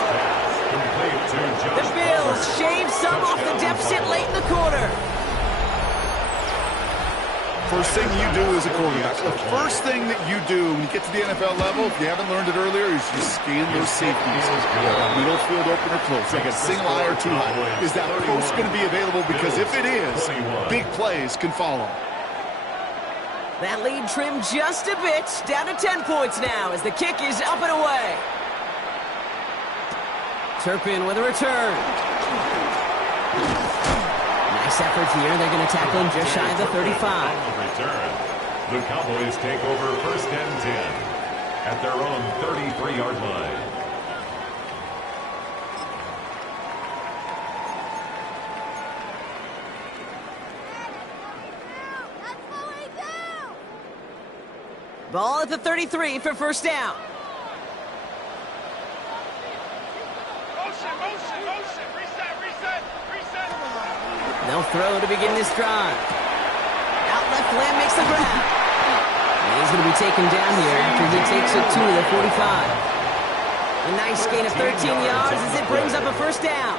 The Bills shave some off the deficit late in the quarter. First thing you do as a quarterback, the first thing that you do when you get to the NFL level, if you haven't learned it earlier, is you scan those safeties. Middle field open or close, like a single eye or two high. Is that post going to be available? Because if it is, big plays can follow. That lead trimmed just a bit, down to 10 points now as the kick is up and away. Turpin with a return. Nice effort here. They're going to tackle him just shy of the 35. The Cowboys take over 1st and 10 at their own 33-yard line. Ball at the 33 for 1st down. They'll throw to begin this drive. left lamb makes the grab. And he's going to be taken down here after he takes it to the 45. A nice gain of 13 yards as it brings up a first down.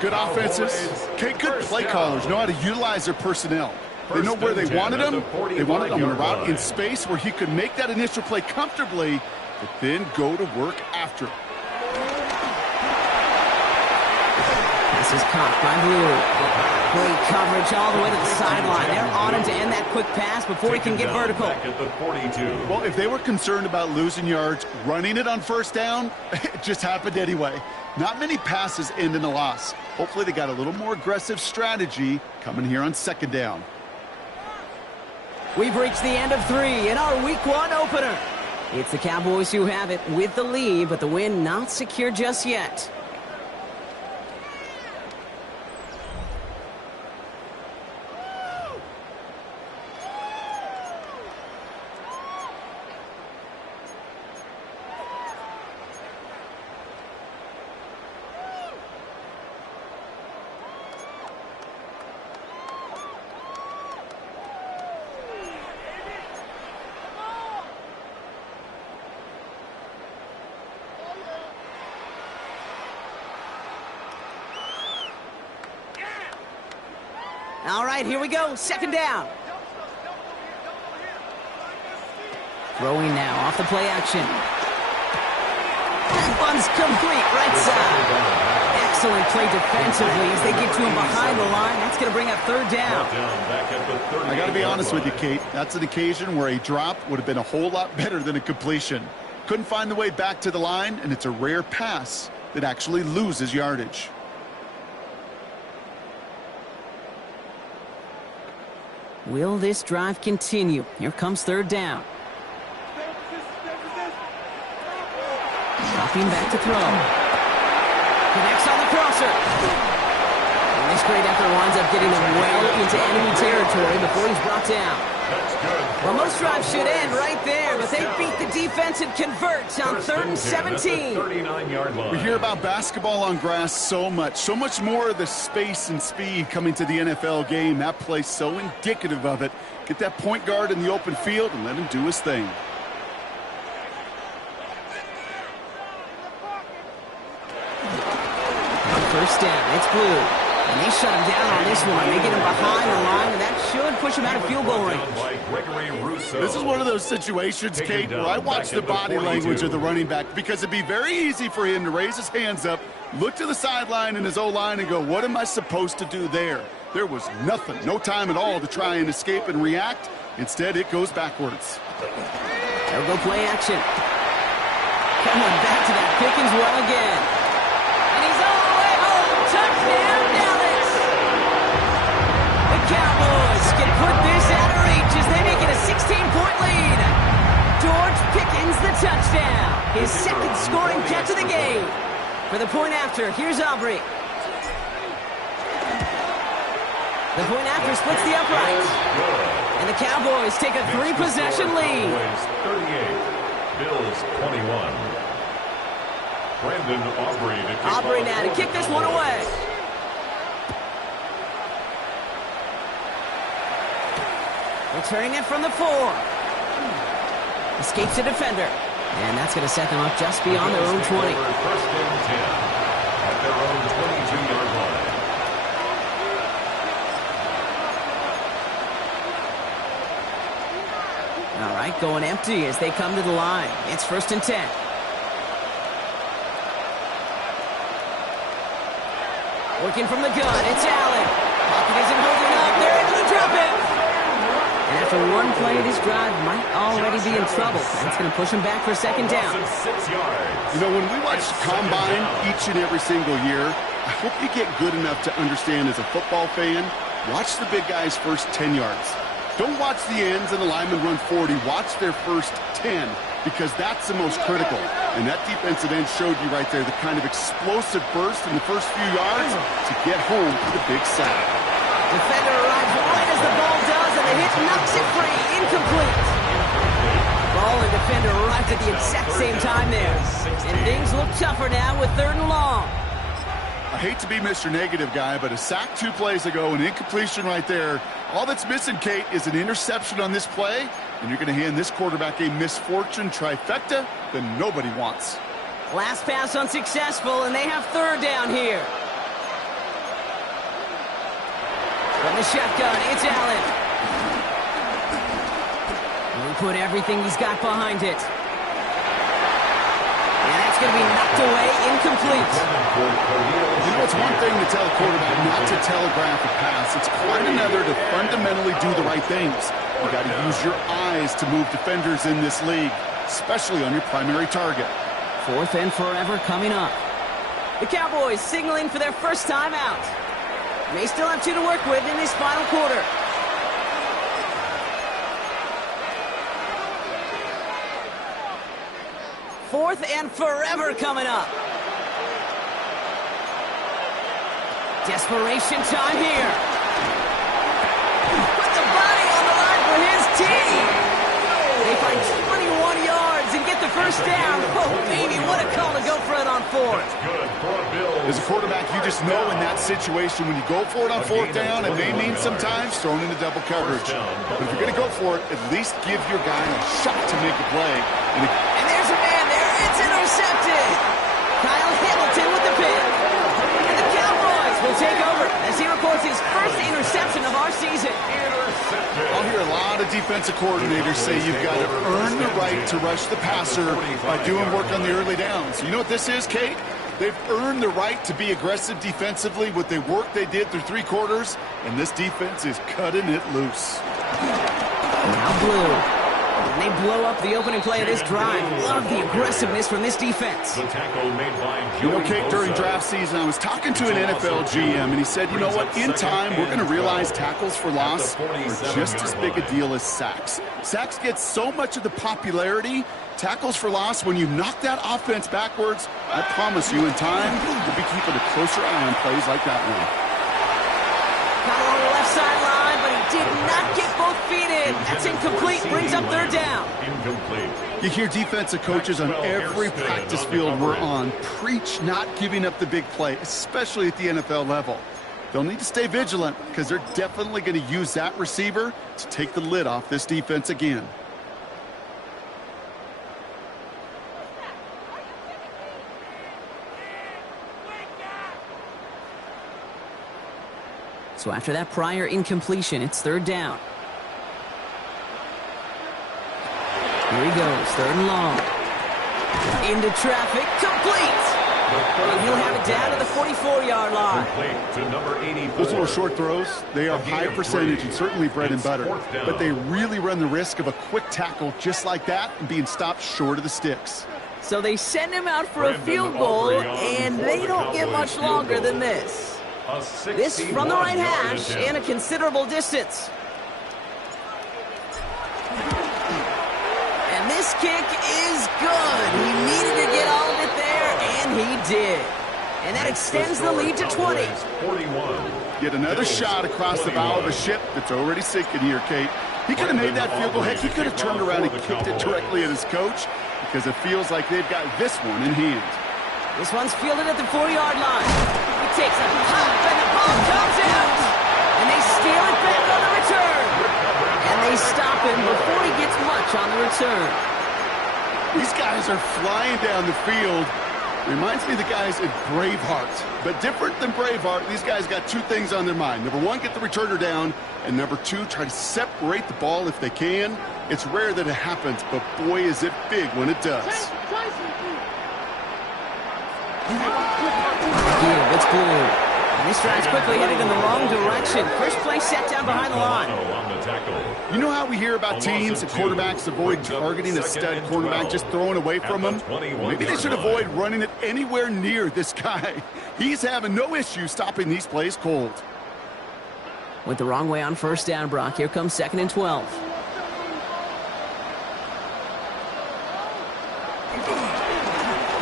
Good offenses. Okay, good play callers know how to utilize their personnel. They know where they wanted him. They wanted him around in space where he could make that initial play comfortably, but then go to work after it. This is caught by Blue. Great coverage all the way to the sideline. They're on him to end that quick pass before he can get vertical. Well, if they were concerned about losing yards, running it on first down, it just happened anyway. Not many passes end in a loss. Hopefully they got a little more aggressive strategy coming here on second down. We've reached the end of 3 in our Week 1 opener. It's the Cowboys who have it with the lead, but the win not secure just yet. All right, here we go. Second down. Throwing now off the play action. One's complete right side. Excellent play defensively as they get to him behind the line. That's going to bring up third down. I got to be honest with you, Kate. That's an occasion where a drop would have been a whole lot better than a completion. Couldn't find the way back to the line, and it's a rare pass that actually loses yardage. Will this drive continue? Here comes third down. Dropping back to throw. Connects on the crosser. And this great effort winds up getting him well into enemy territory before he's brought down. Well, most drives should end right there, but they beat the defense and convert on 3rd and 17. We hear about basketball on grass so much more of the space and speed coming to the NFL game. That play's so indicative of it. Get that point guard in the open field and let him do his thing. First down, it's Blue. And they shut him down on this one. They get him behind the line, and that should push him out of field goal range. This is one of those situations, Kate, where I watch the body language of the running back because it'd be very easy for him to raise his hands up, look to the sideline in his O-line and go, what am I supposed to do there? There was nothing, no time at all to try and escape and react. Instead, it goes backwards. They'll go play action. Coming back to that Pickens well again. And he's all the way home. Touchdown, Dallas. The Cowboys can put this out of reach as they make it a 16-point lead. George Pickens the touchdown. His second scoring catch of the game. For the point after, here's Aubrey. The point after splits the upright. And the Cowboys take a 3-possession lead. 38, Bills 21. Brandon Aubrey to kick Aubrey now to kick this one away. Returning it from the 4. Escapes a defender. And that's going to set them up just beyond their own 20. First and 10 at their own 22-yard line. All right, going empty as they come to the line. It's 1st and 10. Working from the gun, it's Allen. Pocket isn't holding up. They're able to drop it. And after one play, this drive might already be in trouble. That's going to push him back for 2nd down. 6 yards. You know, when we watch Combine each and every single year, I hope you get good enough to understand as a football fan, watch the big guys' first 10 yards. Don't watch the ends and the linemen run 40. Watch their first 10 because that's the most critical. And that defensive end showed you right there the kind of explosive burst in the first few yards to get home to the big sack. Defender arrives right as the ball does, and the hit knocks it free. Incomplete. Ball and defender arrived at the exact same time there. And things look tougher now with 3rd and long. I hate to be Mr. Negative guy, but a sack 2 plays ago, an incompletion right there. All that's missing, Kate, is an interception on this play, and you're going to hand this quarterback a misfortune trifecta that nobody wants. Last pass unsuccessful, and they have third down here. From the shotgun, it's Allen. He'll put everything he's got behind it. And that's going to be knocked away, incomplete. You know, it's one thing to tell a quarterback not to telegraph a pass. It's quite another to fundamentally do the right things. You got to use your eyes to move defenders in this league, especially on your primary target. 4th and forever coming up. The Cowboys signaling for their first time out. They still have 2 to work with in this final quarter. Fourth and forever coming up. Desperation time here. Put the body on the line for his team. They find 21 yards and get the first down. Oh, baby, what a call to go for it on 4th. As a quarterback, you just know in that situation when you go for it on 4th down, it may mean sometimes thrown into double coverage. But if you're going to go for it, at least give your guy a shot to make a play. And there's a man there. It's intercepted. Kyle Hamilton with the pick. And the Cowboys will take over as he records his first interception of our season. I'll hear a lot of defensive coordinators say you've got to earn the right to rush the passer by doing work on the early downs. You know what this is, Kate? They've earned the right to be aggressive defensively with the work they did through 3 quarters, and this defense is cutting it loose. Now blue. And they blow up the opening play of this drive. Love the aggressiveness from this defense. The tackle made by You know, Kate, during draft season, I was talking to an NFL GM, and he said, you know what, in time, we're going to realize tackles for loss are just as big a deal as sacks. Sacks get so much of the popularity. Tackles for loss, when you knock that offense backwards, I promise you, in time, we'll be keeping a closer eye on plays like that one. Got along the left sideline, but he did not get both feet in. That's incomplete, brings up third down. incomplete. You hear defensive coaches on every practice field we're on preach not giving up the big play, especially at the NFL level. They'll need to stay vigilant because they're definitely going to use that receiver to take the lid off this defense again. So after that prior incompletion, it's third down. Here he goes, 3rd and long. Into traffic, complete! And he'll have it down to the 44-yard line. Complete to number 84. Those little short throws, they are high percentage and certainly bread and butter. But they really run the risk of a quick tackle just like that and being stopped short of the sticks. So they send him out for a field goal, and they don't get much longer than this. This from the right hash and a considerable distance. And this kick is good. He needed to get all of it there, and he did. And that extends the lead to 20. Yet another shot across the bow of a ship that's already sinking here, Kate. He could have made that field goal. Heck, he could have turned around and kicked it directly at his coach because it feels like they've got this one in hand. This one's fielded at the 4-yard line. He takes a pop, and the ball comes out. And they steal it back on the return. And they stop him before he gets much on the return. These guys are flying down the field. Reminds me of the guys in Braveheart. But different than Braveheart, these guys got 2 things on their mind. Number 1, get the returner down. And number 2, try to separate the ball if they can. It's rare that it happens, but boy, is it big when it does. Yeah, it's blue. And this drive's quickly headed in the wrong direction. First play set down behind the line. You know how we hear about teams and quarterbacks avoid targeting a stud cornerback, just throwing away from him? Maybe they should avoid running it anywhere near this guy. He's having no issue stopping these plays cold. Went the wrong way on first down, Brock. Here comes 2nd and 12.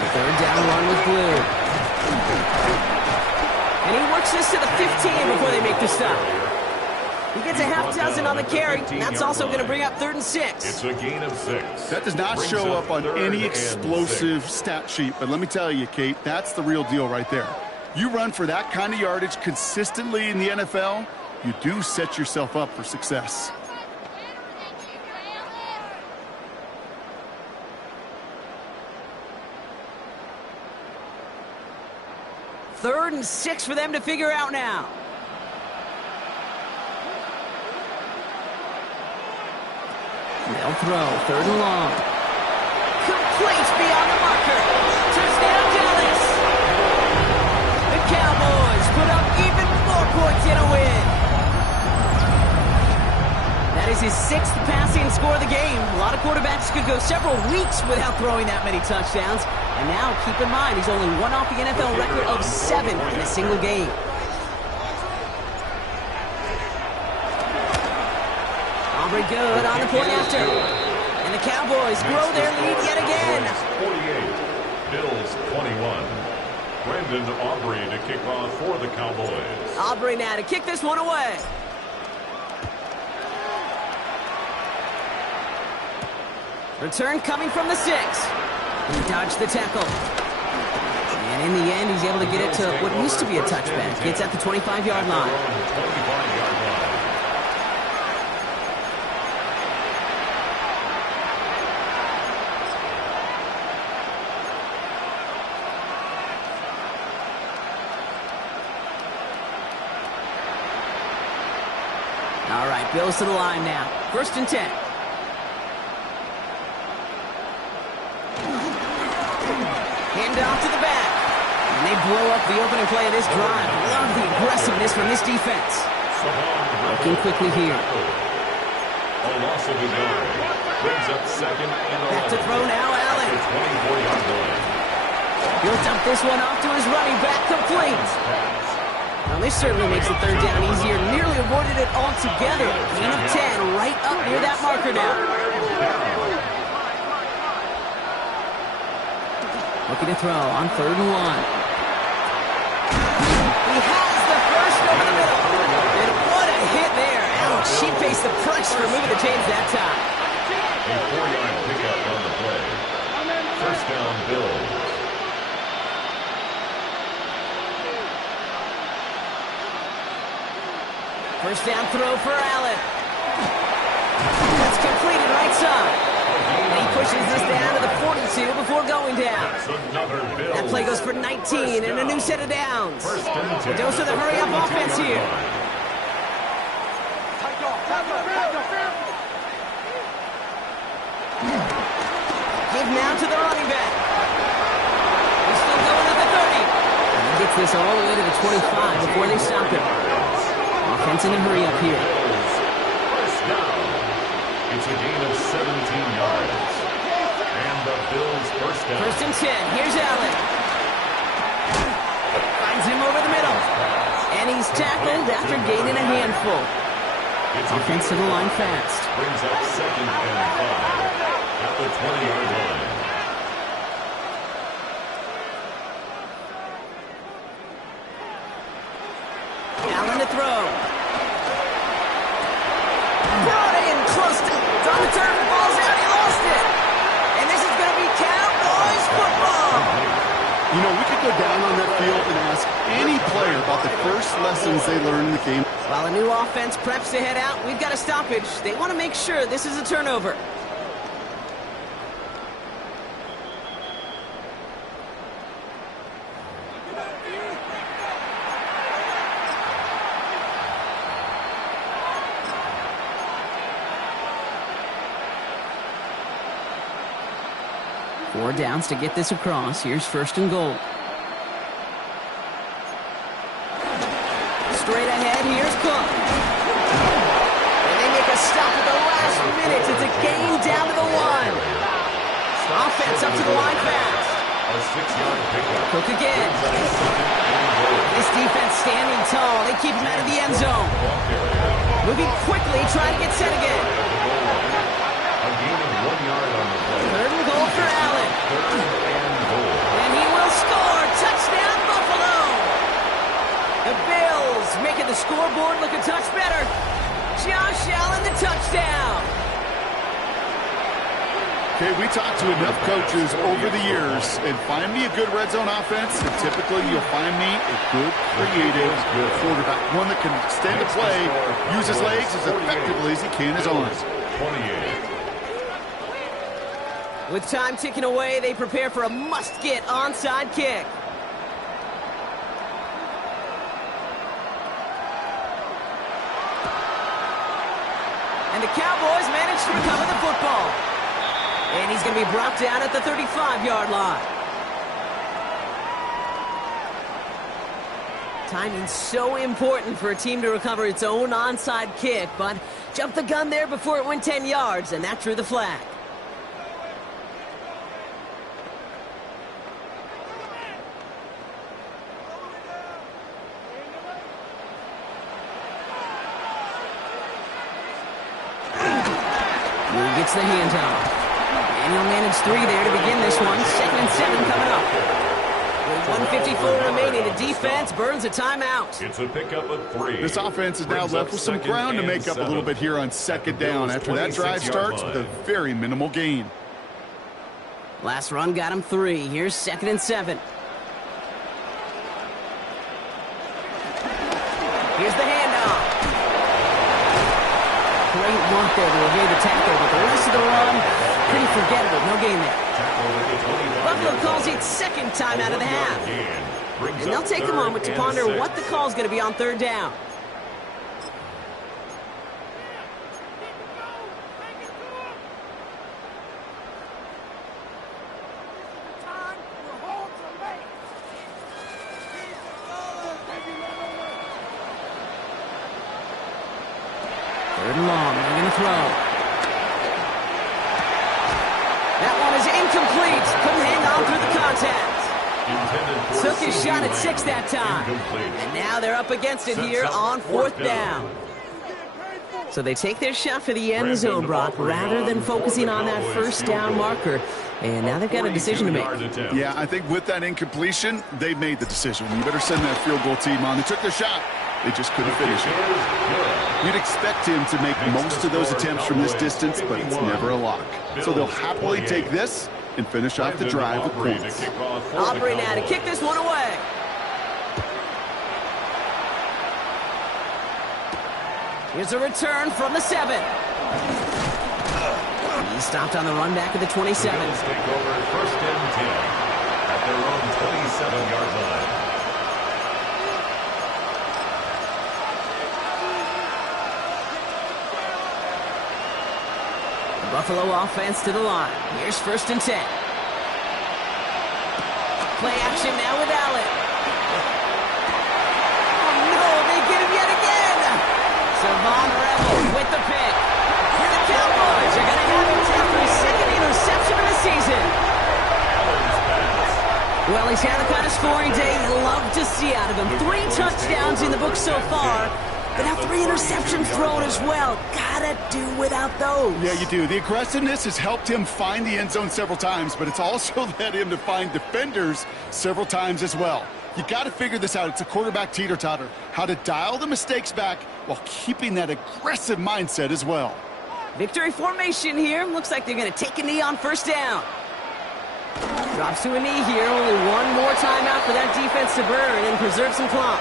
Third down run with blue. And he works this to the 15 before they make the stop. He gets a half dozen on the carry, and that's also going to bring up 3rd and 6. It's a gain of 6. That does not show up on any explosive stat sheet, but let me tell you, Kate, that's the real deal right there. You run for that kind of yardage consistently in the NFL, you do set yourself up for success. Third and 6 for them to figure out now. They'll throw. Third and long. Complete beyond the marker. Touchdown, Dallas. The Cowboys put up even more points in a win. That is his 6th passing score of the game. A lot of quarterbacks could go several weeks without throwing that many touchdowns. And now, keep in mind, he's only one off the NFL record of 7 in a single game. Aubrey good on the point after. And the Cowboys grow their lead yet again. 48, Bills 21. Brendan Aubrey to kick off for the Cowboys. Aubrey now to kick this one away. Return coming from the 6. He dodged the tackle. And in the end, he's able to get it to what used to be a touchback. Gets at the 25-yard line. All right, Bills to the line now. 1st and 10. Handoff to the back. And they blow up the opening play of this drive. Love the aggressiveness from this defense. Working quickly here. A loss of a yard. Brings up 2nd and 11. Back to throw now, Allen. 24-yard line. He'll dump this one off to his running back, complete. Well, this certainly makes the 3rd down easier. Nearly avoided it altogether. Gain of 10 right up near that marker now. Looking to throw on 3rd and 1. He has the first over the middle. And what a hit there. Ouch, she faced the pressure moving the chains that time. A 4-yard pickup on the play. 1st down, Bills. First down throw for Allen. That's completed right side. And he pushes this down to the 42 before going down. That play goes for 19 and a new set of downs. A dose of the hurry-up offense here. Give now to the running back. He's still going at the 30. And he gets this all the way to the 25 before they stop him. Offense in a hurry-up here. First down. It's a gain of 17 yards. And the Bills' first down. 1st and 10. Here's Allen. Finds him over the middle. And he's tackled after gaining a handful. Offense to the line fast. Brings up 2nd and 5 at the 20-yard line. Allen to throw. Brought in close to. It's on the turn. Ball's out. He lost it. And this is going to be Cowboys football. You know, we could go down on that field and ask any player about the first lessons they learned in the game. While a new offense preps to head out, we've got a stoppage. They want to make sure this is a turnover. Four downs to get this across. Here's 1st and goal. Straight ahead, here's Cook. And they make a stop at the last minute. It's a gain down to the 1. Offense up to the line fast. A 6-yard pickup. Cook again. This defense standing tall. They keep him out of the end zone. Moving quickly, trying to get set again. A gain of 1 yard on the play. 3rd and goal for Allen. 3rd and goal. And he will score. Touchdown, Buffalo. The Bills making the scoreboard look a touch better. Josh Allen, the touchdown. Okay, we talked to enough coaches over the years, and find me a good red zone offense, and typically you'll find me a good, creative quarterback, one that can extend the play, use his legs as effectively as he can his arms. 28. With time ticking away, they prepare for a must-get onside kick. And the Cowboys manage to recover the football. And he's going to be brought down at the 35-yard line. Timing's so important for a team to recover its own onside kick, but jumped the gun there before it went 10 yards, and that drew the flag. Gets the handoff. And he'll manage 3 there to begin this one. 2nd and 7 coming up. With 1:54 remaining, the defense burns a timeout. It's a pickup of 3. This offense is now left with some ground to make up a little bit here on 2nd down after that drive starts with a very minimal gain. Last run got him 3. Here's 2nd and 7. Here's the handoff. Great work there to evade the tackle, but the rest of the run, pretty forgettable. No gain there. Buffalo calls it 2nd time out of the half. And they'll take a moment to ponder what the call is going to be on 3rd down. Third and long, they're going to throw. That one is incomplete. Couldn't hang on through the contact. Took his shot at 6 that time. And now they're up against it here on 4th down. So they take their shot for the end zone, Brock, rather than focusing on that 1st down marker. And now they've got a decision to make. Yeah, I think with that incompletion, they made the decision. You better send that field goal team on. They took their shot. They just couldn't finish it. You'd expect him to make most of those attempts from this distance, but it's never a lock. So they'll happily take this and finish off the drive with points. Aubrey now to kick this one away. Here's a return from the 7. He stopped on the run back at the 27. Take over 1st and 10 at their own 27-yard line. Buffalo offense to the line. Here's 1st and 10. Play action now with Allen. Oh no, they get him yet again. Savon Rebel with the pick. And the Cowboys are going to have him take their 2nd interception of the season. Well, he's had the kind of scoring day you love to see out of him. 3 touchdowns in the book so far. But now 3 interceptions thrown as well. Gotta do without those. Yeah, you do. The aggressiveness has helped him find the end zone several times, but it's also led him to find defenders several times as well. You got to figure this out. It's a quarterback teeter-totter. How to dial the mistakes back while keeping that aggressive mindset as well. Victory formation here. Looks like they're going to take a knee on 1st down. Drops to a knee here. Only one more timeout for that defense to burn and preserve some clock.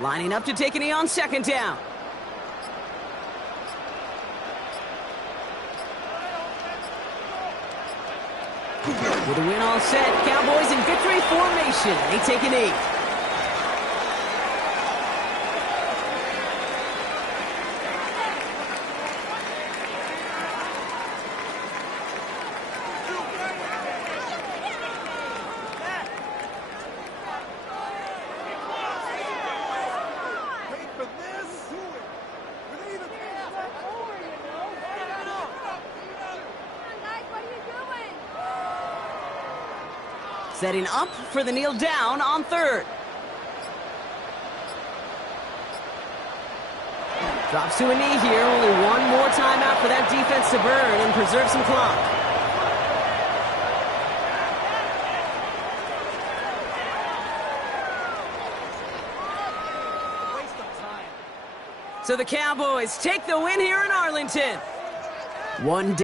Lining up to take a knee on 2nd down. With a win all set, Cowboys in victory formation. They take a knee. Setting up for the kneel down on 3rd. Drops to a knee here. Only one more timeout for that defense to burn and preserve some clock. So the Cowboys take the win here in Arlington. One